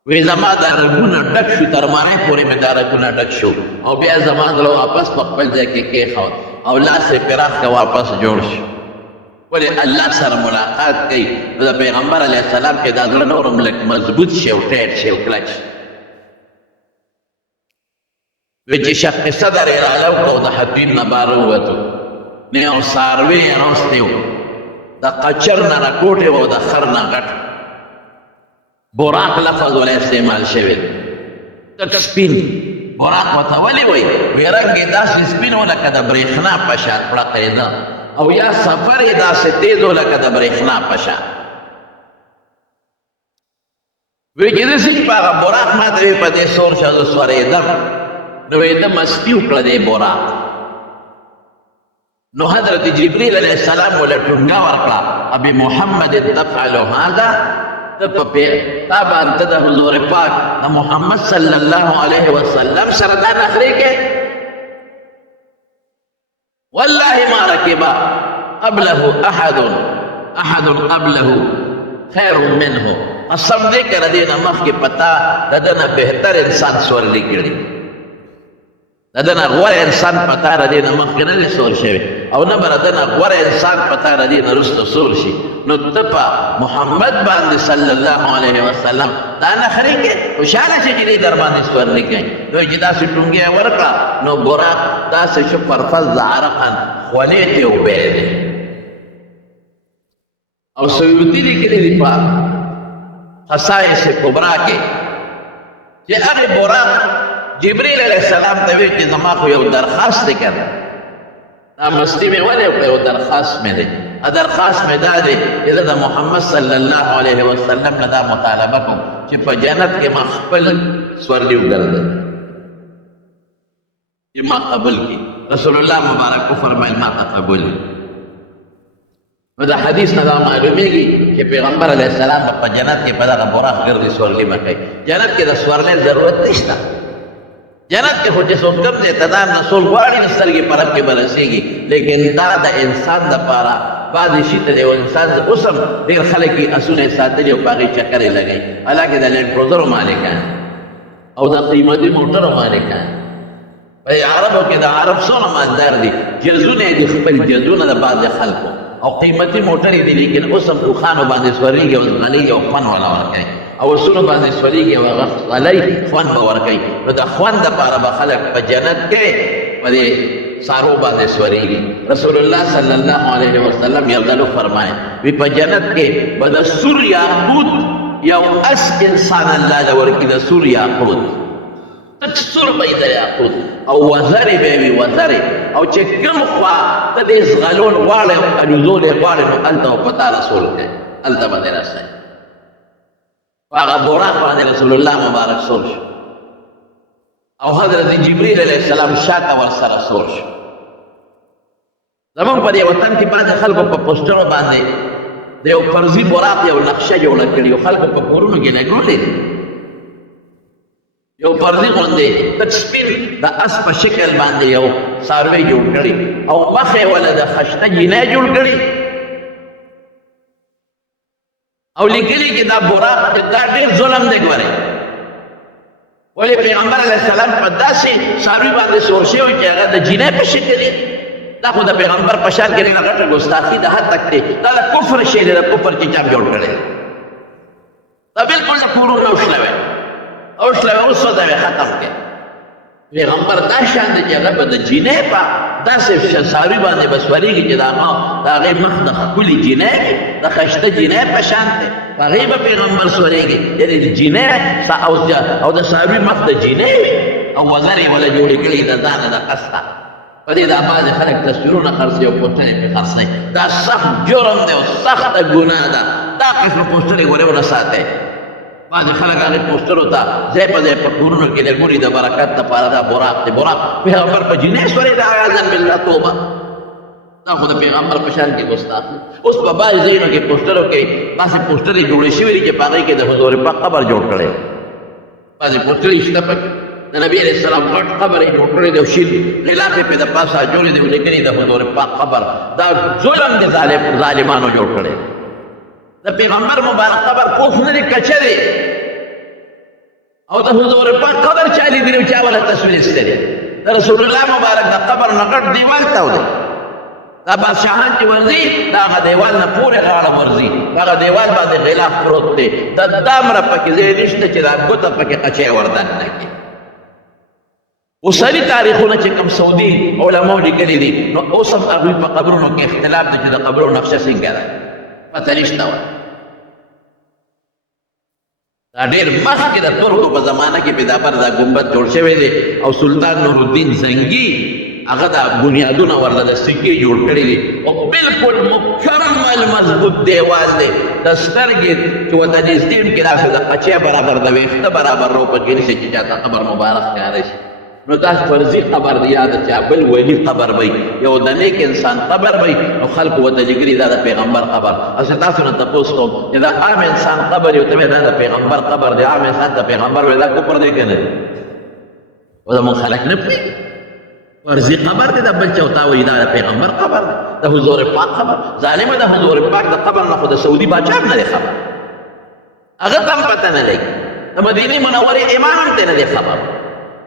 وی زما دا رګونه ډک شو تر مرۍ پورې مې دا رګونه ډک شو او بیا زما زړه واپس په خپل ځای کې کېښود او لاس یې پراخ که واپس جوړ شو ولې الله سره ملاقات کوي نو د پیغمبر علیه السلام کې دا زړه نور هم لږ مضبوط شي او ټیټ شي او کلک شي وی چې شق صدر یې راله وکړو د حتیم نه باره ووتو نو یو څاروی یې راوستی و د قچر نه نه کوټې و د خر نه غټ براق لفظ ولا استعمال شوی تک سپین براق ورته ولې وایي وی رنګ یې داسې سپین و لکه د برېښنا په شان پړقېده او یا سفر یې داسې تیز و لکه د برېښنا په شان وی چې داسې چې په هغه براق ما ته وی په دې سور شه زه سورېدم نو وی ده مستی وکړه دې براق نو حضرت جبریل علیہ السلام ولا ټونګه ورکړه ابي محمد تفعل هذا تا باندې د حضور پاک د محمد صلی الله علیه وسلم سره دا نخرې کې والله ما ركب قبله احد قبله خير منه قسم دې کړه دې نه مخکې پتا ددنه بهتر انسان سورلی کړي ددنه غوره انسان پتا را دې نه مخکې نه سور شوی او نه به ددنه غوره انسان پتا را دې نه وروسته سور شي نو ته په محمد باندې صلی الله علیه وسلم دا نخرې کې خوشحاله شي چې دې در باندې سورلی کوي نو چې داسې ټونګې یې ورکړه نو براق داسې شو پرفض عرقا خولې ته اوبې دی او سیوطي لیکلي دي په خصائص کبرا کې چې هغې براق جبریل علیہ السلام ته وی چې زما خو یو درخواست دی کنه دا مستی مې ولې وکړه یو درخواست مې دی درخواست مې دا دی چې زه د محمد صلی الله علیه وسلم نه دا مطالبه کوم چې په جنت کې ما خپل سورلی وګرځوم چې ما قبول کړي رسول الله مبارک وفرمایل ما قبول نو دا حدیث نه دا معلومیږي چې پیغمبر علیه السلام په جنت کې په دغه براق ګرځي سورلی مه کوي جنت کې د سورلی ضرورت نشته جنت کې خو چې څوک کوم ځای ته دا نسول غواړي نو سترګې په رب کې به رسېږي لیکن دا د انسان دپاره بعضې شي ته د یو انسان اوس هم ډېر خلک یې اسونه یې ساتلي او په هغې چکر یې لګوي حالانکې د لینډ کروزرو مالکان او د قیمتي موټرو مالکان په عربو کې د عرب څونه مالدار دي جزونه یې د خپل جزونه د بعضې خلکو او قیمتي موټر یې دي لیکن اوس هم اوښانو باندې سورېږي او غلیږي او خوند والا ورکوي او سونو باندې سورېږي او هغه غلی خوند به ورکوي نو د خوند دپاره به خلک په جنت کې په دې څارو باندې سورېږي رسول الله صلی الله علیه وسلم یو ځل وفرمایل وي په جنت کې به د سور یاقوت یو اس انسان الله له ورکړي د سور یاقوت تک سور به د یاقوت او وزرې به وي وزرې او چې کوم خوا ته دې زغلول غواړې او الوزول یې غواړې نو هلته به په تا رسول کوي هلته به دې رسوي هغه براق باندې رسول الله مبارک سور شو او حضرت جبریل علیہ السلام شاته ورسره سور شو زمون په دې وطن کې بعضې خلکو په پوسټرو باندې د یو فرضي براق یو نقشه جوړه کړې او خلکو په کورونو کې لګولې دي یو فرضي غوندې تک سپین د اس په شکل باندې یو څاروی جوړ کړي او مخ یې ولا د خشته جینۍ جوړ کړي او لیکلي چې دا براق دا ډېر ظلم دی ګورئ ولې پیغمبر علیه السلام په داسې څاروي باندې سور شوی چې هغه د جینۍ په شکل دی دا خو د پیغمبر په شان کې نه غټه ګستاخي د حد تک دی دا د کفر شی دی د کفر چې چا جوړ کړی دا بالکل د کورونو اوښلوی اوس به یې ختم کړي پیغمبر دا شان دی چې هغه به د جینۍ په داسې څاروي باندې به سورېږي چې د هغې مخ د ښکلې جینۍ د ښایسته جینۍ په شان دی په هغې به پیغمبر سورېږي یعنې د جینۍ او د څاروي مخ د جینۍ وي او وزر یې وله جوړې کړي د ځانه د قصده په دې دا بعضې خلک تصویرونه خرڅوي او پوسټرې پرې خرڅوي دا سخت جرم دی او سخته ګناه ده دا قسمه پوسټرې ګورې ونه ساتئ بعضې خلک هغې پوسټرو ته ځای په ځای په کورونو کې لګولي د برکت دپاره دا براق دی براق پیغمبر په جینۍ سورې د اعاذا بالله توبه دا خو د پیغمبر په شان کې ګستاخ دی اوس په بعضې ځایونو کې پوسټرو کې داسې پوسټرې جوړې شوي دي چې په هغې کې د حضور پاک قبر جوړ کړی بعضې پوسټرې شته پکې د نبي علیه السلام غټ قبر یې جوړ کړی دی او شین غلاف یې پرې د پاسه جوړې دی او لیکلي د حضور پاک قبر دا ظلم دی ظالمانو جوړ کړی د پیغمبر مبارک قبر پوخ نه دی کچه دی او د حضور پاک قبر چا لیدلی او چا وله تصویر ایستلی د رسول الله مبارک د قبر نه غټ دیوال تاو دی دا بادشاهان چې ورځي د هغه دیوال نه پورې غاړه ورځي د هغه دیوال باندې غلاف پروت دی د دامره پکې ځای نشته چې دا ګوته پکې قچۍ وردننه کړي اوسني تاریخونه چې کوم سعودي علماو لیکلي دي نو اوس هم هغوی په قبرونو کې اختلاف دی چې د قبرونو نقشه څنګه ده پته نشته وه دا ډېر مخکې د ترکو په زمانه کې پیدابر دا ګمبد جوړ شوی دی او سلطان نورالدین زنګي هغه دا بنیادونه ورله د سکې جوړ کړي دي او بالکل مکمل مضبوط دیوال دی د سترګې چې ورته نږدې هم کې راشي د قچۍ برابر د ویښته برابر رو پکې نشي چې چاته قبر مبارک ښکاره شي نو دا فرضي قبر دی یا د چا بل ولي قبر وی یو د نیک انسان قبر وی نو خلکو ورته لیکلي دا د پیغمبر قبر اصل تاسو نه تپوس کوم چې دا عام انسان قبر یو ته دا د پیغمبر قبر دی عام انسان ته پیغمبر وی دا کفر دی که نه او زموږ خلک نه پوهېږي فرضي قبر دی دا بل چا ورته وایي دا د پیغمبر قبر دی د حضور پاک قبر ظالمه د حضور پاک د قبر نه خو د سعودي باچا هم نه دی خبر هغه ته هم پته نه لګي د مدینې منورې امام هم ته نه دی خبر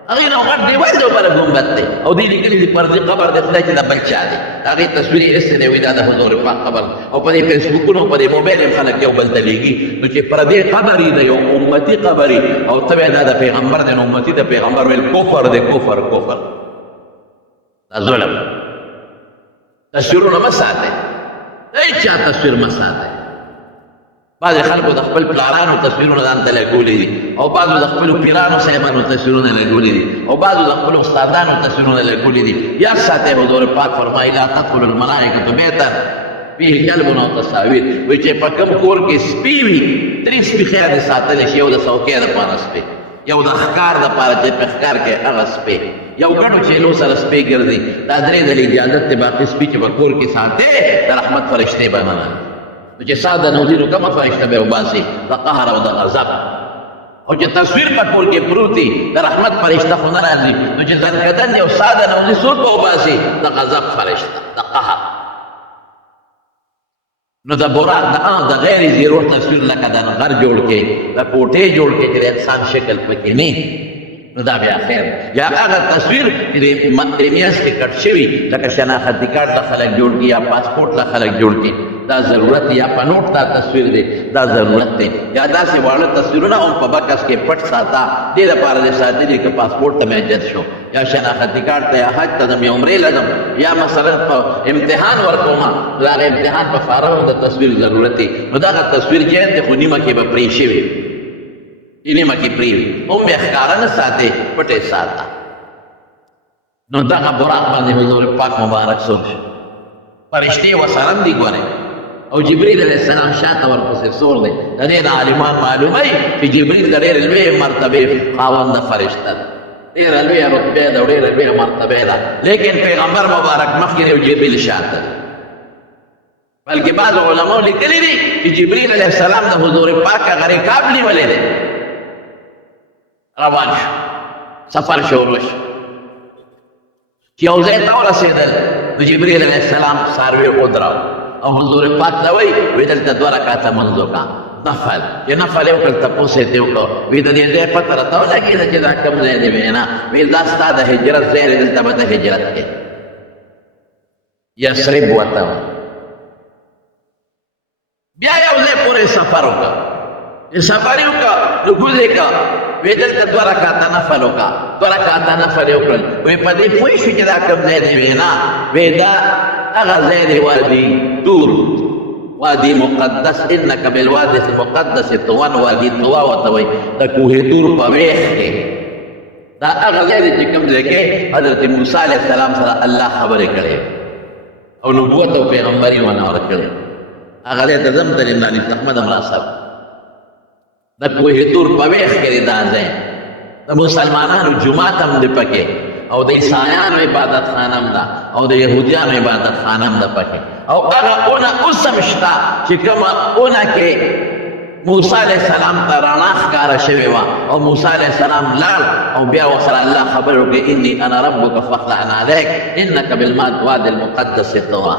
هغې نه غټ دیوال دی بره ګمبد دی او دې لیکلي دي فرضي قبر دی خدای چې دا بل چا دی هغې تصویر یې ایستی دی وایي دا د حضور پاک قبر او په دې فیسبوکونو په دې موبایل هم خلک یو بل ته لیږي نو چې پردی قبر یې د یو امتي قبر یې او ته دا د پیغمبر دی نو امتي د پیغمبر ویل کفر دی کفر دا ظلم تصویرونه مه ساتئ هېڅ چا تصویر مه ساتئ بعضې خلکو د خپل پلارانو تصویرونه ځان ته لګولي دي او بعضو د خپلو پیرانو صاحبانو تصویرونه لګولي دي او بعضو د خپلو استادانو تصویرونه لګولي دي یاد ساتئ حضور پاک فرمایي لا تدخل الملائکة بیتا فیه کلب او تصاویر وایي چې په کوم کور کې سپي وي 3 سپي خیر دې ساتلی شي you the څوکۍ دپاره Sippy you the ښکار دپاره چې په ښکار کې هغه سپي یو ګڼو چیلو سره سپي ګرځي دا 3 ځلې اجازت دی باقي سپي چې په کور کې ساتې د رحمت فرشتې به نه نو چې ساده نوځي نو کومه فرشته به وباسي د قهر او د غضب او چې تصویر په کور کې پروت دی د رحمت فرشته خو نه راځي نو چې ځنکدن دی او ساده نوځي څوک به وباسي د غضب فرشته د قهر نو د براق د غیر ضرور تصویر لکه د غر جوړ کې د کوټې جوړ کې چې د انسان شکل پکې نه نو دا بیا خیر یا هغه تصویر چې د میاشت کې کټ شوي لکه شناختي کارت له خلک جوړ کړي یا پاسپورټ له خلک جوړ کړي دا ضرورت یا په نوټ دا تصویر دی دا ضرورت دی یا داسې واړه تصویرونه هم په بکس کې پټ ساته دې لپاره دې ساتلي که پاسپورټ ته مې حاجت شو یا شناختي کارت ته یا حج ته ځم یا عمرې له ځم یا مثلا په امتحان ورکوم نو د هغه امتحان په فارغ د تصویر ضرورت دی نو دغه تصویر چې دی خو نیمه کې به پرې شوي نیمه کې پرې وي هم بیا ښکاره نه ساتې پټې ساته نو دغه براق باندې حضور پاک مبارک سور شو فرشتې ورسره هم دي ګورئ او جبريل علیه السلام شاته ورپسې سور دی د دې د عالمان معلوموي چې جبريل د ډېرې لویې مرتبې خاونده فرشته ده ډېره لویه رتبه ده او ډېره لویه مرتبه ده، لیکن پیغمبر مبارک مخکې یو جبریل شاته بلکې بعض علماء لیکلي دي چې جبریل علیه السلام د حضور پاک هغه رکاب نیولی دی، روان شو، سفر شروع شو، چې یو ځای ته ورسېدل نو جبریل علیه السلام څاروي ودراو او حضور پاک ته وایي دلته 2 رکعته لمونځ وکړه نفل، چې نفل یې وکړل تپوس یې ترې وکړو، وایي د دې ځای پته راته ولګېده چې دا کوم ځای دی؟ وایي نه، وایي دا ستا د هجرت ځای دی، دلته به ته هجرت کوې، یثرب ورته وایي. بیا یو ځای پورې سفر وکړه، چې سفر یې وکړه نو کوز یې کړه، وایي دلته 2 رکعته نفل وکړه، 2 رکعته نفل یې وکړل، وایي په دې پوه شو چې دا کوم ځای دی؟ وایي نه، وایي دا هغه ځای دی وادي طور، وادي مقدس، انک بالوادي المقدس طوى، وادي طوى ورته وایي د کوه طور په ویښ کې، دا هغه ځای دی چې کوم ځای کې حضرت موسی علیه السلام سره الله خبرې کړې او نبوت او پیغمبري ونه ورکړې، هغه ځای ته ځم د عمران بن احمد مناسب د کوه طور په ویښ کې دی دا ځای، د مسلمانانو جومات هم دی پکې او د عیسایانو عبادت خانه هم ده او د یهودیانو عبادت خانه هم ده پکې، او هغه اونه اوس هم شته چې کومه اونه کې موسی علیه السلام ته رڼا ښکاره شوې وه او موسی علیه السلام لاړ او بیا ورسره الله خبرې وکړې اني انا ربک فاخلع علیک انک بالوادي المقدس طوى.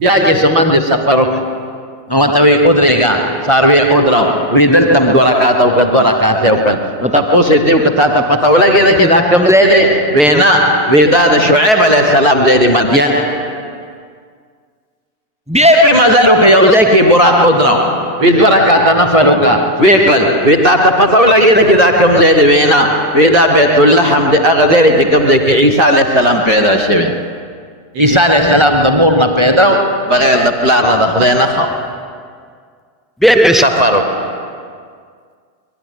بیا چې سمند سفر وکړ نو ورته وایي ودرېږه، څاروي یې ودراو، وایي دلته هم 2 رکعته وکړه، 2 رکعته یې وکړل، نو تپوس یې ترې وکړه تا ته پته ولګېده چې دا کوم ځای دی؟ وایي نه، وایي دا د شعیب علیه السلام ځای دی مدین. بیا یې پرې مزل وکړه، یو ځای کې براق ودراو، وایي 2 رکعته نفل وکړه، ویې کړل، وایي تا ته پته ولګېده چې دا کوم ځای دی؟ وایي نه، وایي دا بیت اللحم دی، هغه ځای دی چې کوم ځای کې عیسی علیه السلام پیدا شوی، عیسی علیه السلام د مور نه پیدا و بغیر د پلار نه د خدای نه خو. بیا پرې سفر وکړ،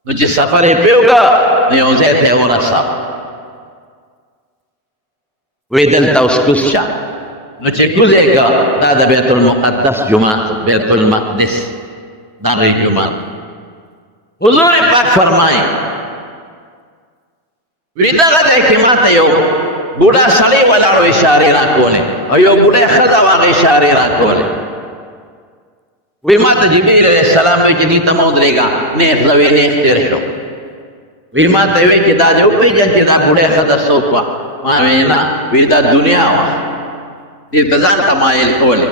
نو چې سفر یې پرې وکړه نو یو ځای ته یې ورساو، وایي دلته اوس کوز شه، نو چې کوز یې کړه دا د بیت المقدس جومات، بیت المقدس دا غي جومات. حضور پاک فرمایي وایي دغه ځای کې ماته یو بوډا سړی ولاړ و اشارې راکولې او یو بوډۍ ښځه وه هغه اشارې راکولې، وی ما ته جبریل علیه السلام وی چې دې ته مه ودرېږه، نیغ ځه وی نیغ تېر شو، وی ما ته وی چې دا دې وپېژن چې دا بوډۍ ښځه څوک وه؟ ما وی نه، وی دا دنیا وه، دې ته ځان ته مایل کولې،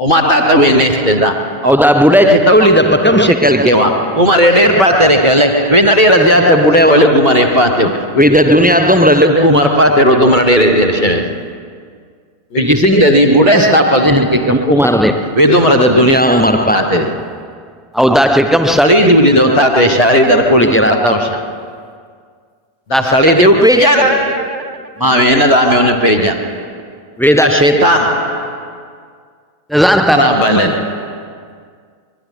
او ما تا ته وی نیغ ته ځه، او دا بوډۍ چې ته ولیده په کوم شکل کې وه؟ عمر یې ډېر پاتې رېښلی، وی نه ډېره زیاته بوډۍ وه، لږ عمر یې پاتې و، وی د دنیا دومره لږ عمر پاتې و دومره ډېرې تېر شوی، وی چې څنګه دی بوډۍ ستا په ذهن کې کوم عمر دی؟ وی دومره د دنیا عمر پاتې دی، او دا چې کوم سړی دې ولید او تا ته اشارې درکولې چې راتاو شه، دا سړی دې وپېژن؟ ما وی نه دا مې ونه پېژن، وی دا شیطان د ځان ته رابلل.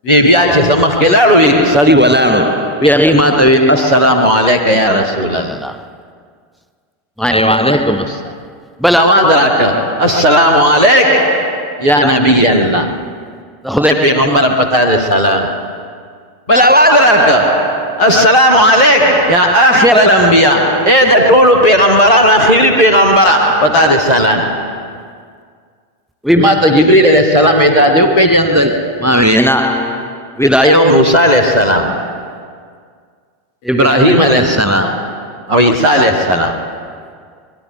وی بیا چې زه مخکې لاړو وی سړي ولاړو، وی هغې ما ته وی السلام علیک یا رسول الله، ما وی وعلیکم السلام، بل آواز راکړه السلام علیک یا نبی الله، د خدای پیغمبر پتا دې سلام، بل آواز راکړه السلام علیک یا آخر الانبیاء، اے د ټولو پیغمبرانو آخري پیغمبره پتا دې سلام. وی ما ته جبریل علیه السلام یې دا دې وپېژندل؟ ما وی نه، وی دا یو موسی علیه السلام، ابراهیم علیه السلام او عیسی علیه السلام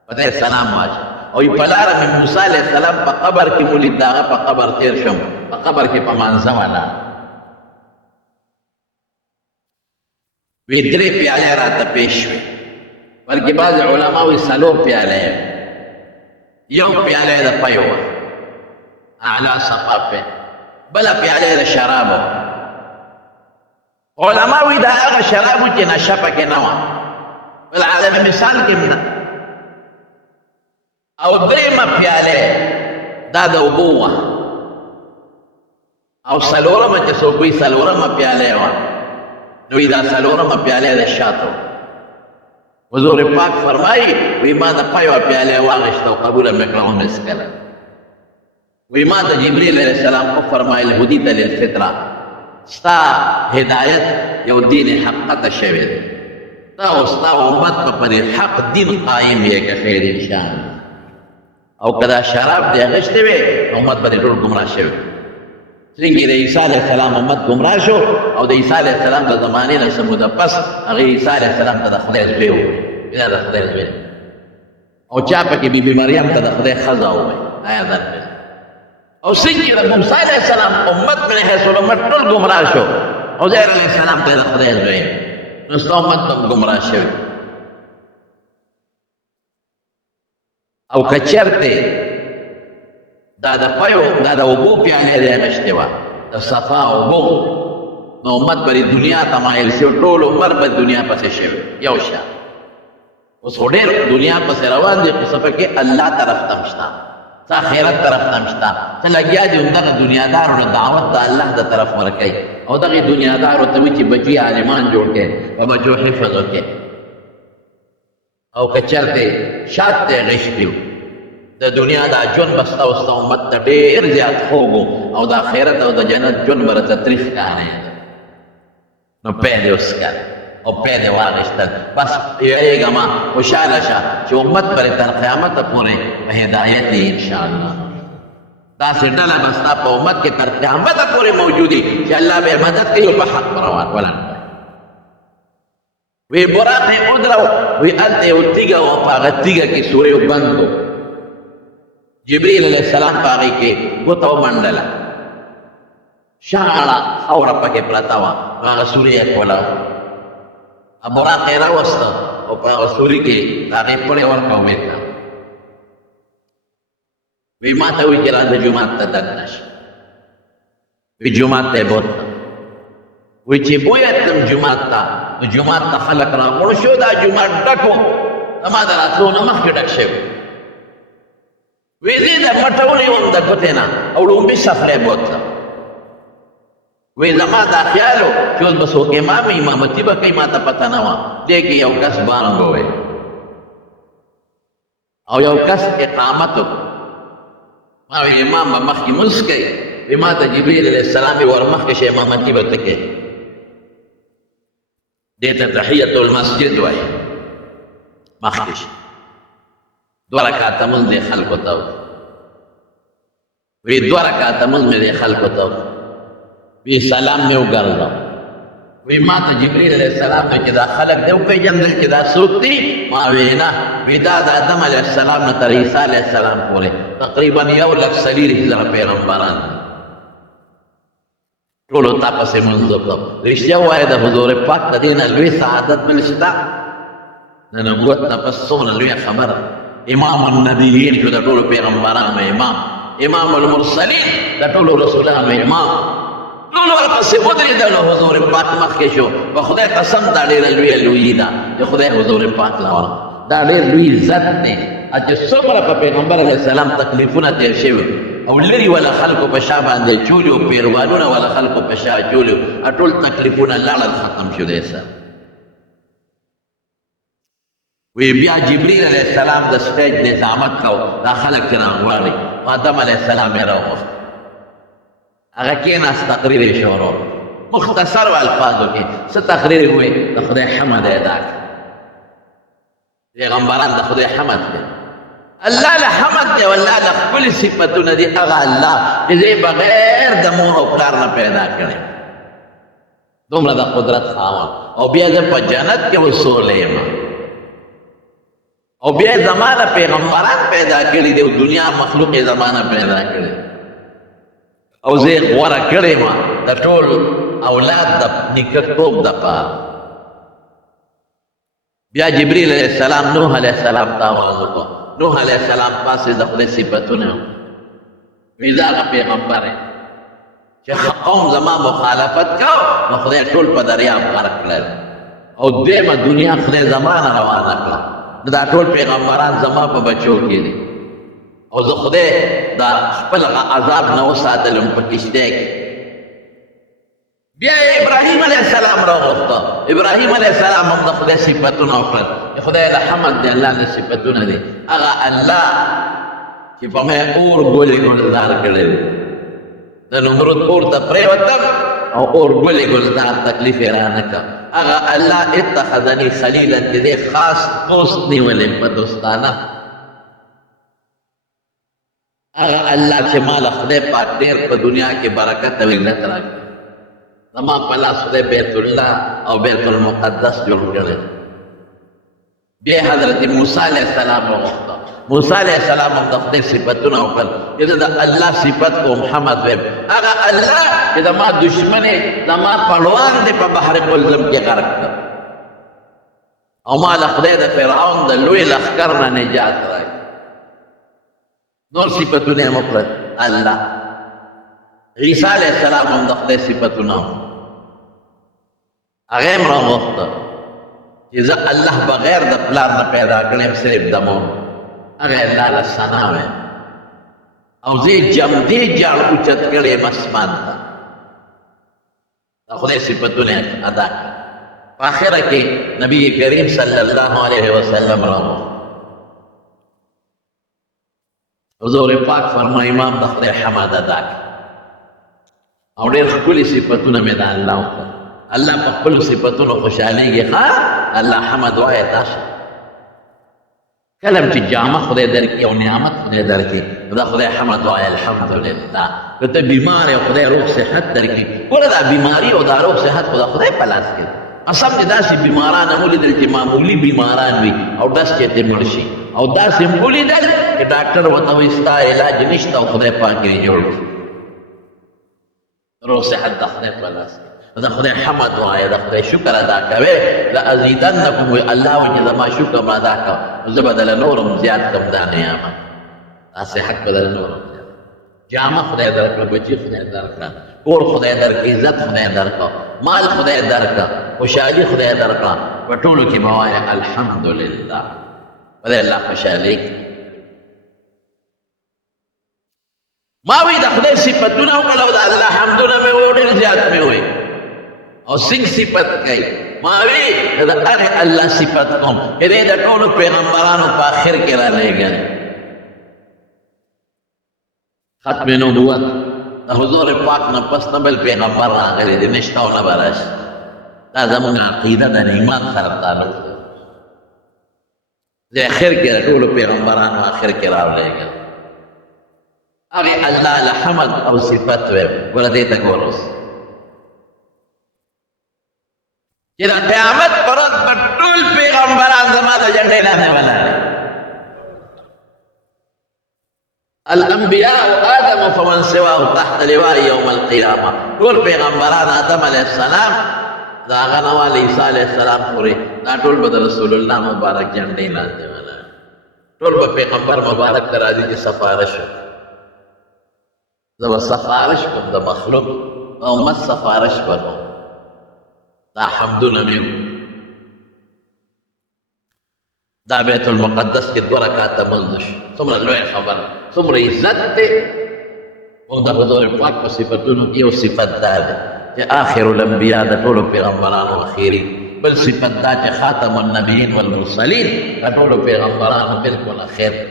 په دې سلام واچ، او په لاره مې موسی علیه السلام په قبر کې ولید، د هغه په قبر تېر شم، په قبر کې په مانځه ولاړ، وی 3 پیالې راته پیش شوې، بلکې بعض علما وایي 4 پیالې، یو پیاله د پایو اعلی صفافه، بله پیاله د شرابو، علما وایي دا هغه شرابو چې نشه پکې نه وه، بل عالم مثال کې نه، او 3مه پیاله دا د اوبو وه، او 4مه چې څوک وایي 4مه پیاله وه، نو وایي دا 4مه پیاله د شاتو. حضور پاک فرمایي وی ما د پایو پیاله واغېسته او قبوله مې کړه ومې وی ما ته جبریل علیه السلام فرمایل هدیت للفطره، ستا هدایت یو دین حق قطع شوی دی تا اوس تا امت په پر حق دین قایم یې که خیر انشاءالله او که دا شراب دی اغشتی وی امت به ټول ګمراه شوی څنګه د عیسی علیه السلام امت ګمراه شو او د عیسی علیه السلام د زمانې نه څه موده پس هغه عیسی علیه السلام ته د خدای زوی وویل دا د خدای زوی او چا پکې بیبي مریم ته د خدای ښځه وویل دا یاد درکړئ او څنګه د موسی علیه السلام امت من حیث الامت ټول ګمراه شو عزیر علیه السلام ته د خدای زوی نو ستا امت هم ګمراه شوي او که چېرته دا د پیو دا د اوبو پیالې دی اخیستې وه د صفا اوبو نو امت به دنیا ته مایل شي ټول عمر به دنیا پسې شوی یو شان اوس خو ډېر دنیا پسې روان دي خو څه پکې الله طرف ته هم شته څه آخرت طرف ته هم شته څه لګیا دي همدغه دنیادارو له دعوت د الله د طرف ورکوي او دغې دنیادارو ته وایي چې بچي عالمان جوړ کړي په بچو حفظ وکړي او که چېرته شات ته غشتي د دنیا دا ژوند به ستا او ستا امت ته ډېر زیات خوږ او د آخرت او د جنت ژوند به راته تریخ ښکارېده نو پیل یې وڅښل او پیل یې واخیستل بس یېرېږه مه خوشحاله شه چې امت پرې تر قیامته پورې په هدایت یې انشاءالله داسې ډله به ستا په امت کې تر قیامته پورې موجودي چې الله به یې مدد کوي او په حق به روان ولاړ وی براق یې ودرو وی هلته یو تیږه وه په هغه تیږه کې سورې بند و جبریل علیه السلام په هغې کې ګوته ومنډله شاړه خاوره پکې پرته وه په هغه سورې یې کوله براق یې راوسته او په هغه سوري کې د هغې پړې ورکړه امید ته وی ما ته وایي چې راځه جومات ته دننه شه وی جومات ته یې بوتلم وی چې بویه تلم جومات ته نو جومات ته خلک راغونډ شو دا جومات ډک و زما د راتلو نه مخکې ډک شوی وی زه د مټولې وم د ګوتې نه او لومبي سفلی بوتلم وی زما دا خیال و چې اوس به څوک امام امامتي به کوي ما ته پته نه وه دې کې یو کس بانګ وویل او یو کس اقامت و ما وی امام به مخکې مونځ کوي وی ما ته جبریل علیه السلام یې ور مخکې شه امامتي به ته کوې دې ته تحیت المسجد وایي مخکې شه دوه رکعته مونځ دې خلکو ته وی دوه رکعته مونځ مې دې خلکو ته وی سلام مې وګرځاو وی ما ته جبریل علیه السلام ته چې دا خلک دې وپېژندل چې دا څوک دي ما وی نه وی دا د آدم علیه السلام نه تر عیسی علیه السلام پورې تقریبا 1,40,000 پیغمبران ټولو تا پسې مونځ وکړم رښتیا ووایه د حضور پاک د دې نه لوی سعادت بل شته د نبوت نه پس څومره لویه خبره امام النبیین شو د ټولو پیغمبرانو امام امام المرسلین د ټولو رسولانو امام ټول ورپسې ودرېدل حضور پاک مخکې شو په خدای قسم دا ډېره لویه لویي ده د خدای حضور پاک لور دا ډېر لوی عزت دی چې څومره په پیغمبر علیه السلام تکلیفونه تېر شوي او لري ولا خلکو په شا باندې چولي او پیروانونه ولا خلکو په شا چولي ټول تکلیفونه لاړل ختم شو دی سر وی بیا جبریل علیه السلام د سټیج نظامت کو دا خلک راغواړي آدم علیه السلام یې راوغوښت هغه کېناست تقریر یې شروع مختصرو الفاظو کې څه تقریر یې ووایي د خدای حمد یې ادا کړ پیغمبران د خدای حمد کوي الله له حمد دی والله له ښکلي صفتونه دي هغه الله چې زه بغیر د مور او پلار نه پیدا کړی دومره د قدرت خاوند او بیا زه په جنت کې وسولی یم او بیا زمانه پیغمبران پیدا کړي دي او دنیا مخلوق یې زمانه پیدا کړي او زه یې غوره کړی ما د ټول اولاد د نیکهتوب دپاره بیا جبریل علیه السلام نوح علیه السلام ته آواز وکړو نوح علیه السلام پاسې د خدای صفتونه وی دا هغه پیغمبر چې قوم زما مخالفت کو نو خدای ټول په دریاب غرق کړل او دویمه دنیا خدای زمانه روانه کړه نو دا ټول پیغمبران زما په بچو کې دي او زه خدای دا خپل عذاب نه وساتلم په کشتۍ کې بیا ابراهیم علیه السلام راوغوښته ابراهیم علیه السلام هم د خدای صفتونه وکړل د خدای له حمد دی الله د صفتونه دي هغه الله چې په ما اور ګولې ګلزار کړی د نمرود اور ته پرېوتم او اور گلی گلدار تکلیف رانکا اغا اللہ اتخذنی خلیلا دے خاص دوست نیولے پا دوستانا اغا اللہ چھ مال خدای پاک دیر پا دنیا کی برکت و علت راک زمان پلاس خدای بیت اللہ او بیت المقدس جوڑ کرے بے حضرت موسیٰ علیہ السلام وقتا موسیٰ علیہ السلام ہم دفتے صفتنا اوپر کہ دا اللہ صفت کو محمد ویب اگر اللہ کہ دا ما دشمن دا ما پڑوان دے پا بحر قلزم کے غرق کر او ما لخدے دا فرعون دا لوی لخکرنا نجات رائی نور صفتنا مفرد اللہ عیسیٰ علیہ السلام ہم دفتے صفتنا اغیم را وقتا کہ اللہ بغیر دا پلان نہ پیدا کرنے صرف دمون اگر اللہ لسنا ہے او زی جمدی جاڑ اچت کرے مسمان تا خدای صفتوں نے ادا کر آخرہ کے نبی کریم صلی اللہ علیہ وسلم رہو حضور پاک فرما امام دخل حمد ادا کر اور دیر کلی صفتوں میں دا اللہ ہوتا اللہ پا کل صفتوں خوشحالی گی خواہ اللہ حمد وائے تاشا کلم چی جامع خدای در کی او نعمت خدای در کی دا خدای حمد وائے الحمدللہ کتا بیماری خدای روح صحت در کی کولا دا بیماری او دا روح صحت خدا خدای پلاس کی اصاب چی دا سی بیماران مولی در کی معمولی بیماران بھی او دس چیتے مرشی او دا سی مولی در کہ ڈاکٹر وطوستا علاج نشتا او خدای پاکی جوڑ روح صحت دا خدای پلاس کی دا خدای حمد وائے دا خدای شکر ادا کوئے لأزیدنکم وی اللہ وجہ ما شکر ادا کو زبدل نورم زیاد کم دانے آما آسے حق بدل نورم زیاد جامع خدای در کا بچی خدای در کا کور خدای در کا عزت خدای در کا مال خدای در کا خوشحالی خدای در کا وطولو کی موائے الحمدللہ بدل اللہ خوشحالی ماوی دا خدای صفتنا وکلو دا اللہ حمدنا میں ووڑر زیاد میں ہوئی اور سنگ صفت کئی ماوی دا ارے اللہ صفت کم کہ دا کونو پیغمبرانو پا آخر کرا لے گئے ختم نبوت دا حضور پاک نپس نبل پیغمبر آگلے دی نشتاو نبراش دا زمان عقیدہ دا ایمان خرطانو دا آخر کرا کونو پیغمبرانو آخر کرا لے گئے اگے اللہ لحمد او صفت وے بولا دیتا گورس جدا قیامت پرد بطول پیغمبران زمان جنڈے لانے والا ہے الانبیاء آدم فمن سواہ تحت لواء یوم القیامہ طول پیغمبران آدم علیہ السلام دا غنوال عیسیٰ علیہ السلام پوری دا طول بد رسول اللہ مبارک جنڈے لانے والا ہے طول با پیغمبر مبارک ترازی کی سفارش دا سفارش کن دا مخلوق دا امت سفارش کن دا حمدنا میں دا بیت المقدس کے دو رکعت ملدش سمرا لوئے خبر سمرا عزت تے وہ دا حضور پاک کو صفتونو یہ صفت دا دے کہ آخر الانبیاء دا طولو پیغمبران و اخیری بل صفت دا کہ خاتم النبیین والمرسلین دا طولو پیغمبران و بالکل اخیر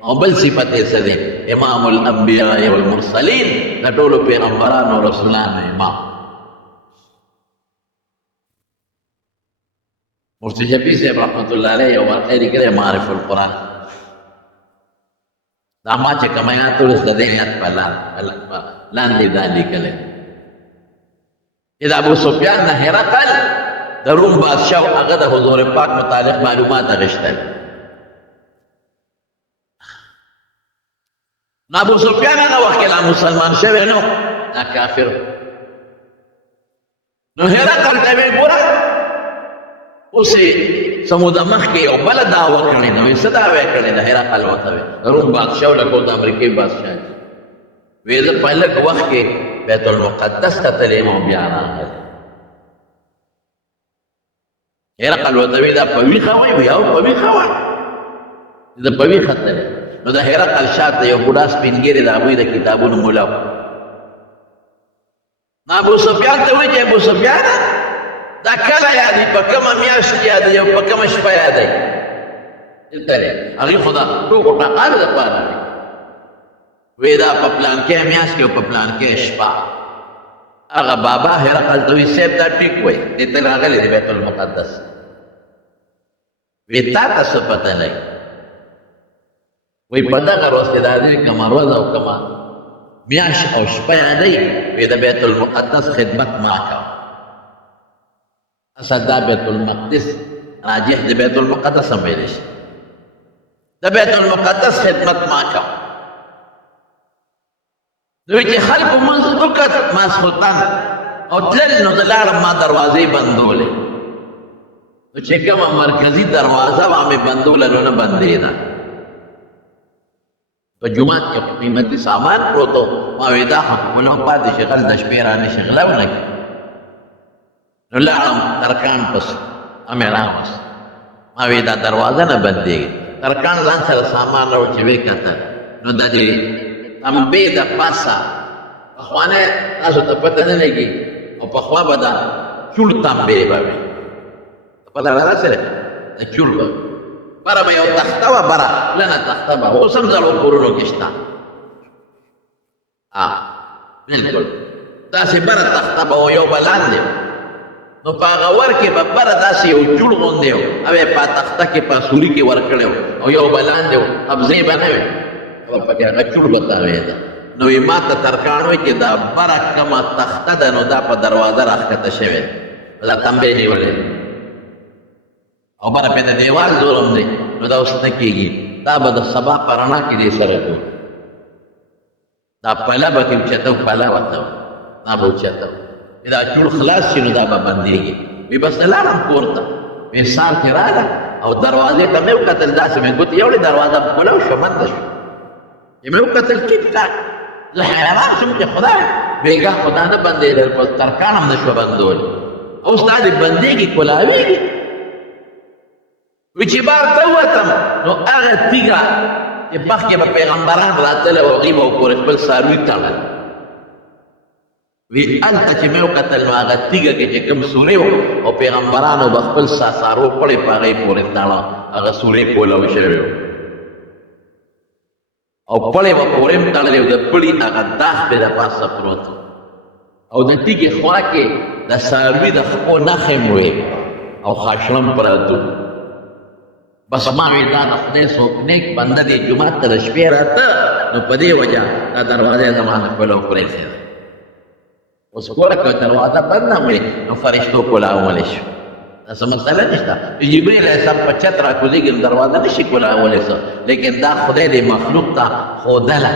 اور بل صفت ایسا دے امام الانبیاء والمرسلین دا طولو پیغمبران و رسولان امام مفتی شفیع صاحب رحمت اللہ علیہ وآخری کرے معرف القرآن دا ما چه کمیاتو رس دا دیمیت پا لان دی دالی کلے اذا ابو سفیان نا حرقل دا روم بادشاہ اغا دا حضور پاک متعلق معلومات اغشتا ہے نا ابو سفیان نا وقلا مسلمان شوئے نو نا کافر نو حرقل تاوی گورا اسے سمودہ مخ کے او بلا دعوی کرنے نوی صداوی کرنے دا حرقل وطاوی روم بادشاہ لکو دا امریکی بادشاہ ویزا پہلک وقت کے بیت المقدس کا تلیم و بیانا ہے حرقل وطاوی دا پوی خواہی ویاو پوی خواہی دا پوی خط ہے نو دا حرقل شاعت یو بڑاس پینگیر دا ابوی دا کتابون مولاو نا ابو سفیان تاوی چے ابو سفیان دا کلا یادی پا کم میاشت یادی یا پا کم شپا یادی دلتره اگی خدا تو کو ٹاقار دا پانا وی دا پا پلان کے میاشت کے پا پلان کے شپا هغه بابا هرقل ته وایي صاحب دا ټیک وایي دې ته راغلی دی بیت المقدس وی تا ته څه پته نه وی په دغه ورځ کې دا دی کومه ورځ او کومه میاشت او شپه یادوي وی د بیت المقدس خدمت ما کوه اصل دا بیت المقدس راجح د بیت المقدس هم ویلی شي د بیت المقدس خدمت ما کوه نو چې خلکو منځ وکړ ماسخوتن او تلل نو د لاړم ما دروازې بندولې نو چې کومه مرکزي دروازه وه مې بندوله نو نه بندېده په جومات کې قیمتي سامان پروت و ما وې دا خو ونه پاتې شي غل د شپې رانشي غلا ونه کړي نو لاړم ترکان پسې امې راوست ما وې دا دروازه نه بندېږي ترکان ځان سره سامان راوړ چې ویې کتل نو د دې تنبې د پاسه پخوانۍ تاسو ته پته نه لګي او پخوا به دا چوړ تنبې به وي پته لرله سره د چوړ به بره به یو تخته وه بره پلنه تخته به اوس هم زړو کورونو کې شته بلکل داسې بره تخته به و یو به لاندې نو په هغه ور کې به بره داسې یو چوړ غوندې و او یې په تخته کې په سوري کې ورکړی و او یو به لاندې و قبضې به نه وې پکې هغه چوړ به تاوېده نو وی ما ته ترکاڼ وایي چې دا بره کومه تخته ده نو دا په دروازه راښکته شوې ده دا تنبې نیولې او بره پې د دیوال زور هم دی نو دا اوس نه کېږي دا به د سبا په رڼا کې دې سره کوو دا پله به کې اوچته و پله ورته دا به اوچته و دا چوړ خلاص شي نو دا به بندېږي وی بس لاړم کور ته وی سار کې راغله او دروازې ته مې وکتل داسې مې ګوتې یوړې دروازه کوله او شوه بنده شوه چې مې وکتل ټیک ټاک زه حیران شوم چې خدای بېګاه خو دا نه بندېدل په ترکان هم نه شوه بندول اوس دا دې بندېږي کولاوېږي وی چې بار ته ووتم نو هغه تیږه چې مخکې به پیغمبران راتلل او هغوی به وګورې خپل څاروي تړل وی هلته چې مې وکتل نو هغه تیږه کې چې کوم سورې و او پیغمبرانو به خپل څاروي پړې په هغې پورې تړه هغه سورې کولاو شوې و او پړې به پورې هم تړلې و د پړي هغه داغ پې د پاسه پروت او د تیږې خوا کې د څاروي د خپو نښې هم وې او خاشړم پراته بس ما وی دا د خدای څوک نیک بنده دی جومات ته د شپې راته نو په دې وجه دا دروازه زما د خپلو پرېښې ده اوس ګوره که دروازه بنده وي نو فرشتو کولاولی شو دا څه مسله نشته جبریل علیه السلام په چت راکوزېږي نو دروازه نشي کولاولی څه لیکن دا خدای دې مخلوق ته ښودله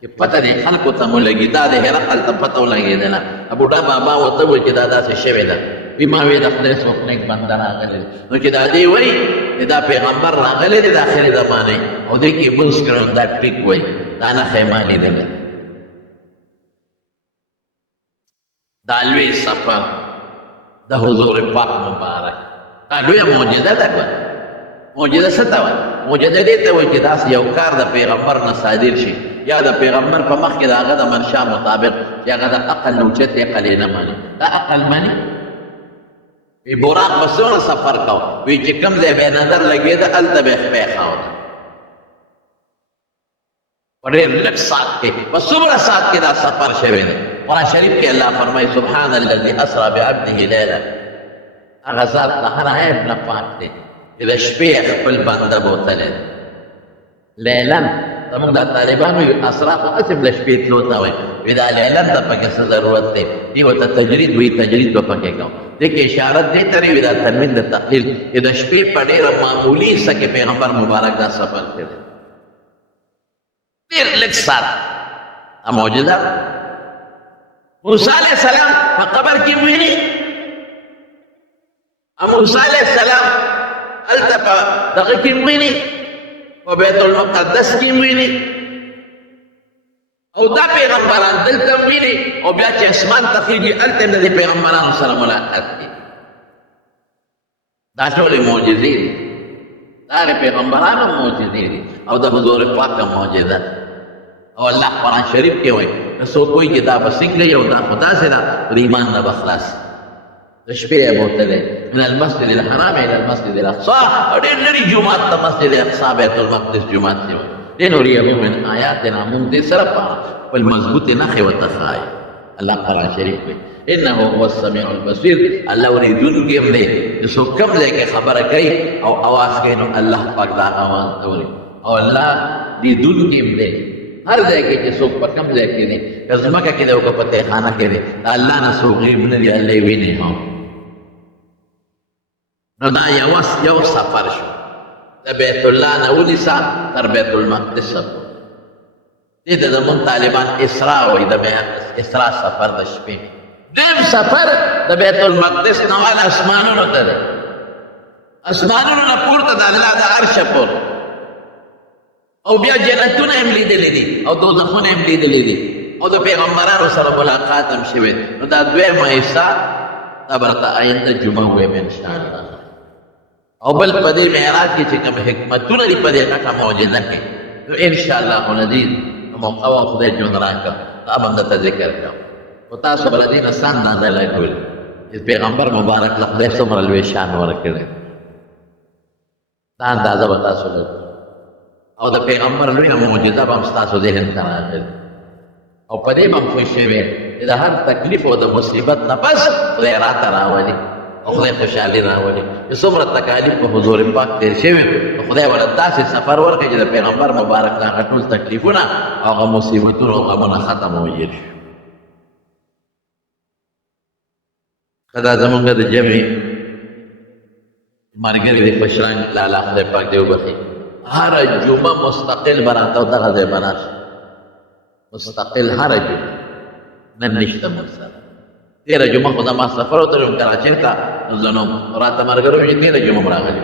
چې پته دې خلکو ته مو لګي دا د هرقل ته پته ولګېدله بوډا بابا ورته وویل چې دا داسې شوې ده وی ما وی د خدای څوک نیک بنده راغلی نو چې دا دې وایي چې دا پیغمبر راغلی دی د آخرې زمانې او دې کې بل سکرن دا ټریک وایي دا نښه یې ما لیدلی دا لوی سفر د حضور پاک مبارک دا لویه معجزه ده که معجزه څه ته وایي معجزه دې ته وایي چې داسې یو کار د پیغمبر نه صادر شي یا د پیغمبر په مخ کې د هغه د منشا مطابق چې هغه د عقل نه اوچت عقل یې نه مني دا عقل مني وی براق به څومره سفر کو وی چې کوم ځای به یې نظر لګېده هلته به یې خپۍ خاوده په ډېر لږ ساعت کې په څومره ساعت کې دا سفر شوی دی قرآن شریف کې الله فرمایي سبحان الذي اسرا بعبده لیلا هغه ذات د هر عیب نه پاک دی چې د شپې خپل بنده بوتلی دی لیلا زمونږ دا طالبان وایي اسرا خو هسې د شپې تلو ته وایي وی دا لیلا ته پکې څه ضرورت دی دې ورته تجرید وایي تجرید به پکې کوو دې کې اشارت دې ته وي دا تنوین د تقلیل چې د شپې په ډېره معمولي حصه کې پیغمبر مبارک دا سفر کړی ډېر لږ ساعت دا معجزه موسی علیه السلام په قبر کې ویني موسی علیه السلام هلته په دغه کې ویني په بیت المقدس کې ویني او دا پیغمبران دلته ویني او بیا چې اسمان ته خېږي هلته هم د دې پیغمبرانو سره ملاقات کوي دا ټولې معجزې دي دا د پیغمبرانو معجزې دي او د حضور پاک معجزه او الله قرآن شریف کې وایي که څوک وایي چې دا به څنګه یو دا خو داسې ده د ایمان نه به خلاص د شپې یې بوتلی من المسجد الحرام الى المسجد الاقصى او ډېر لرې جومات ته مسجد اقصا بیت المقدس جومات دی لنريه من آیاتنا موږ دې سره په خپل مضبوطې نښې ورته ښایي الله قرآن شریف میں انه هو السميع البصير الله اوریدونکی هم دی چې څوک کوم ځای کې خبره کوي او اواز کوي نو الله پاک دا اواز اوري او الله لیدونکی هم دی هر ځای کې چې څوک په کوم ځای کې دی که ځمکه کې دی او که په تهخانه کې دی د الله نه څوک غیب نه دی الله یې ویني هم نو دا یو سفر شو د بیت الله نه ونیسه تر بیت المقدس دې ته زمونږ طالبان اسراء وایي د اسراء سفر د شپې دیم سفر د بیت المقدس نه والا اسمانونو ته دی اسمانونو نه پورته د الله د عرشه پورته او بیا جنتونه هم لیدلي دي او دوزخونه هم لیدلي دي او د پیغمبرانو سره ملاقات هم شوی نو دا دویمه حصه دا به راته آینده جمعه ویم انشاءالله او بل په دې معراج کې چې کوم حکمتونه دي په دې غټه معجزه کې نو انشاءالله العزیز موقع و خدای جون راکړه دا به درته ذکر کوم خو تاسو به له دې نه څه اندازه لګوئ چې پیغمبر مبارک له خدای څومره لوی شان ورکړی دا اندازه به تاسو لګوئ او د پیغمبر لویه معجزه به هم ستاسو ذهن ته راغلي او په دې به هم خوښ شوی چې د هر تکلیف او د مصیبت نه پس خدای راته راولي او خدای خوشحالي راولي چې څومره تکالیف په حضور پاک تېر شوي نو خدای ورته داسې سفر ورکړي چې د پیغمبر مبارک نه هغه ټول تکلیفونه او هغه مصیبتونه او غمونه ختم وهیر شي ښه دا زمونږ د جمعې ملګري دی خوشرنګ لالا خدای پاک دې وبخي هر جمعه مستقل براته او دغه ځای به راشي مستقل هر جمعه نن نشته موږ سره تیره جمعه خو زما سفر وتلم کراچۍ ته نو زه نو راته ملګرو وایي تیره جمعه م راغلي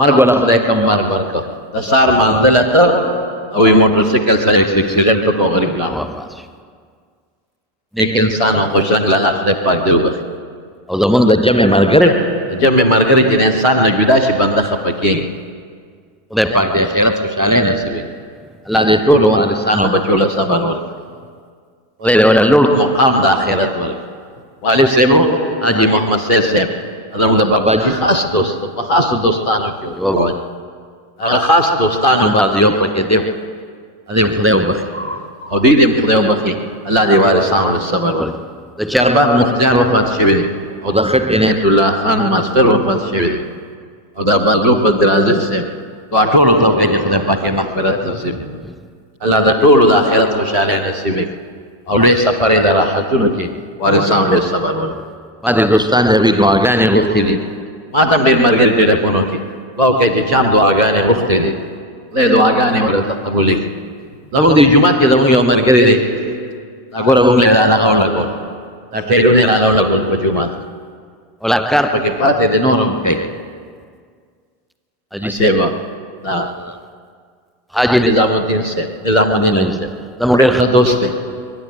مرګ وله خدای کم مرګ ورکړ د سهار مانځله ته او یې موټرسایکل سره اکسیډنټ وکړ او غریب لا وفات شو نیک انسان او خوشرنګ لالا خدای پاک دې وبخي او زمونږ د جمع ملګري چې د انسان نه جدا شي بنده خفه کېږي خدای پاک دې خیرت خوشحالۍ نصیب کړي الله دې ټولو ولدستانو بچو له صبر ورکړي خدای دې ورله لوړ مقام د آخرت ورکړي والد صاحب حاجي محمد سید صاحب زموږ د باباجي خاص دوست په خاصو دوستانو کې یو باباجي هغه خاص دوستانو باندې یو پکې دی دې خدای وبخي او دې خدای وبخي الله دې وارثانو له صبر ورکړي د چربان مختار وفات شوی دی او د خط عنایت الله خان ماسټر وفات شوی دی او د بازلو په درازه صاحب دا ټولو ته کوي چې خدای پاک مغفرت نصیب الله دا ټولو د آخرت خوشاله نصیب او لوی سفر د راحتونو کې وارثان له صبر ورکړي ما دې دوستان دې دعاګانې غوښتې دي ما ته ډېر ملګري ټلیفونو کې دعا کوي چې چا دعاګانې غوښتې دي خدای دعاګانې ورته قبول کړي زموږ د جومات کې زموږ یو ملګری دی دا ګوره موږ له رانه ولګول دا ټیلونه رانه ولګول په جومات او لا کار پکې پاتې دی نور هم کوي حاجي صاحب دا حاجي نظام الدین صاحب نظام الدین حاجي صاحب زموږ ډېر ښه دوست دی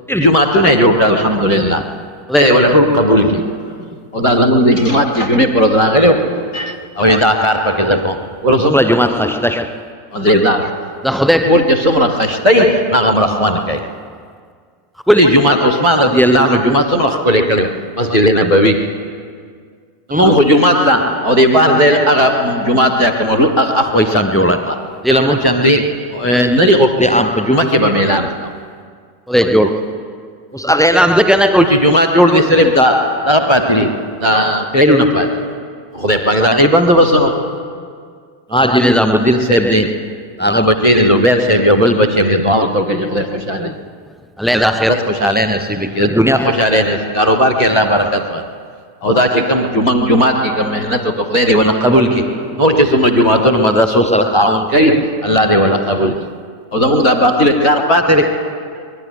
ډېر جوماتونه یې جوړ کړل الحمدلله خدای یې ورله ټول قبول کړي او دا زموږ د جومات چې جمعې پر ورځ راغلی او یې دا کار پکې زه کوم ګوره څومره جومات ښایسته شو مزېدار د خدای کور چې څومره ښایسته وي هغه مړه خوند کوي ښکلي جومات عثمان رضی الله عنه جومات څومره ښکلی کړی مسجد نبوي مونږ خو جومات ته او دې بار دی هغه جومات ته کوم هغه اخوی سم جوړه کړه دې له مونږ چندې نه دي غوښتې عام په جومات کې به مې اعلان خدای جوړ اوس هغه اعلان ځکه نه کوو چې جومات جوړ دي صرف دغه پاتې دي دا کلیلونه پاتې خدای پاک دا دې بندوبست حاجي نظام الدین صاحب دی هغه بچی دی زبیر صاحب یو بل بچی دی دعا ورته وکړه چې خدای خوشحاله الله د آخرت خوشحاله نصیب کړي د دنیا خوشحاله نصیب کاروبار کې الله برکت ورکړي او دا چې کوم جومات کې کوم محنت وکړه خدای دې ونه قبول کړي نور چې څومره جوماتونو مدرسو سره تعاون کوي الله دې ونه قبول کړي او زموږ دا باقي کار پاتې دی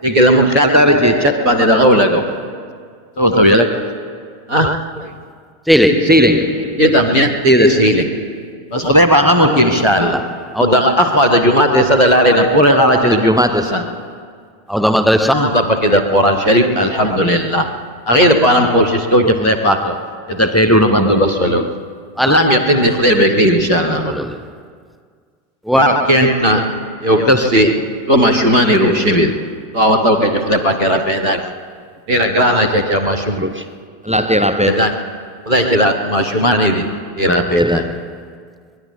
دې کې زموږ شاته چې چت باندې دغه ولګو څه ورته ویل سیلینګ دې ته امنیت دې د سیلینګ بس خدای به هغه مو کړي انشاءالله او دغه اخوا د جومات حصه د لارې نه پورې هغه چې د جومات حصه او د مدرسه ته پکې د قرآن شریف الحمدلله هغې دپاره هم کوشش کوو چې خدای پاک چې د ټیلونو بندوبست ولرو الله هم یقین دی خدای به کړي انشاءالله ولرو واقعاً یو کس چې دوه ماشومان یې روغ شوي دي دعا ورته وکړئ چې خدای پاک یې را پیدا کړي ډېره ګرانه چې چا ماشوم روغ شي الله ته یې را پیدا کړي خدای چې دا ماشومان یې دي یې را پیدا کړي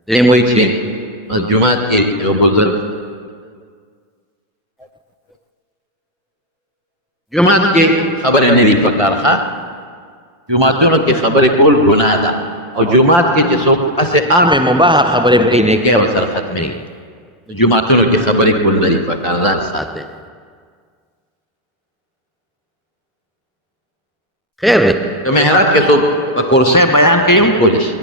درېیم وایي چې جومات کې یو بزرګ جماعت کې خبرې نه دي پکار ښه جماعتونو کې خبرې کول ګناه ده او جماعت کې چې څوک اسې عامې مباحه خبرې کوي نیکۍ ورسره ختمېږي جماعتونو کې خبرې کول نه دي پکار ځان ساتئ خیر دی که محراب کې څوک په کرسۍ بیان کوي هم کولی شي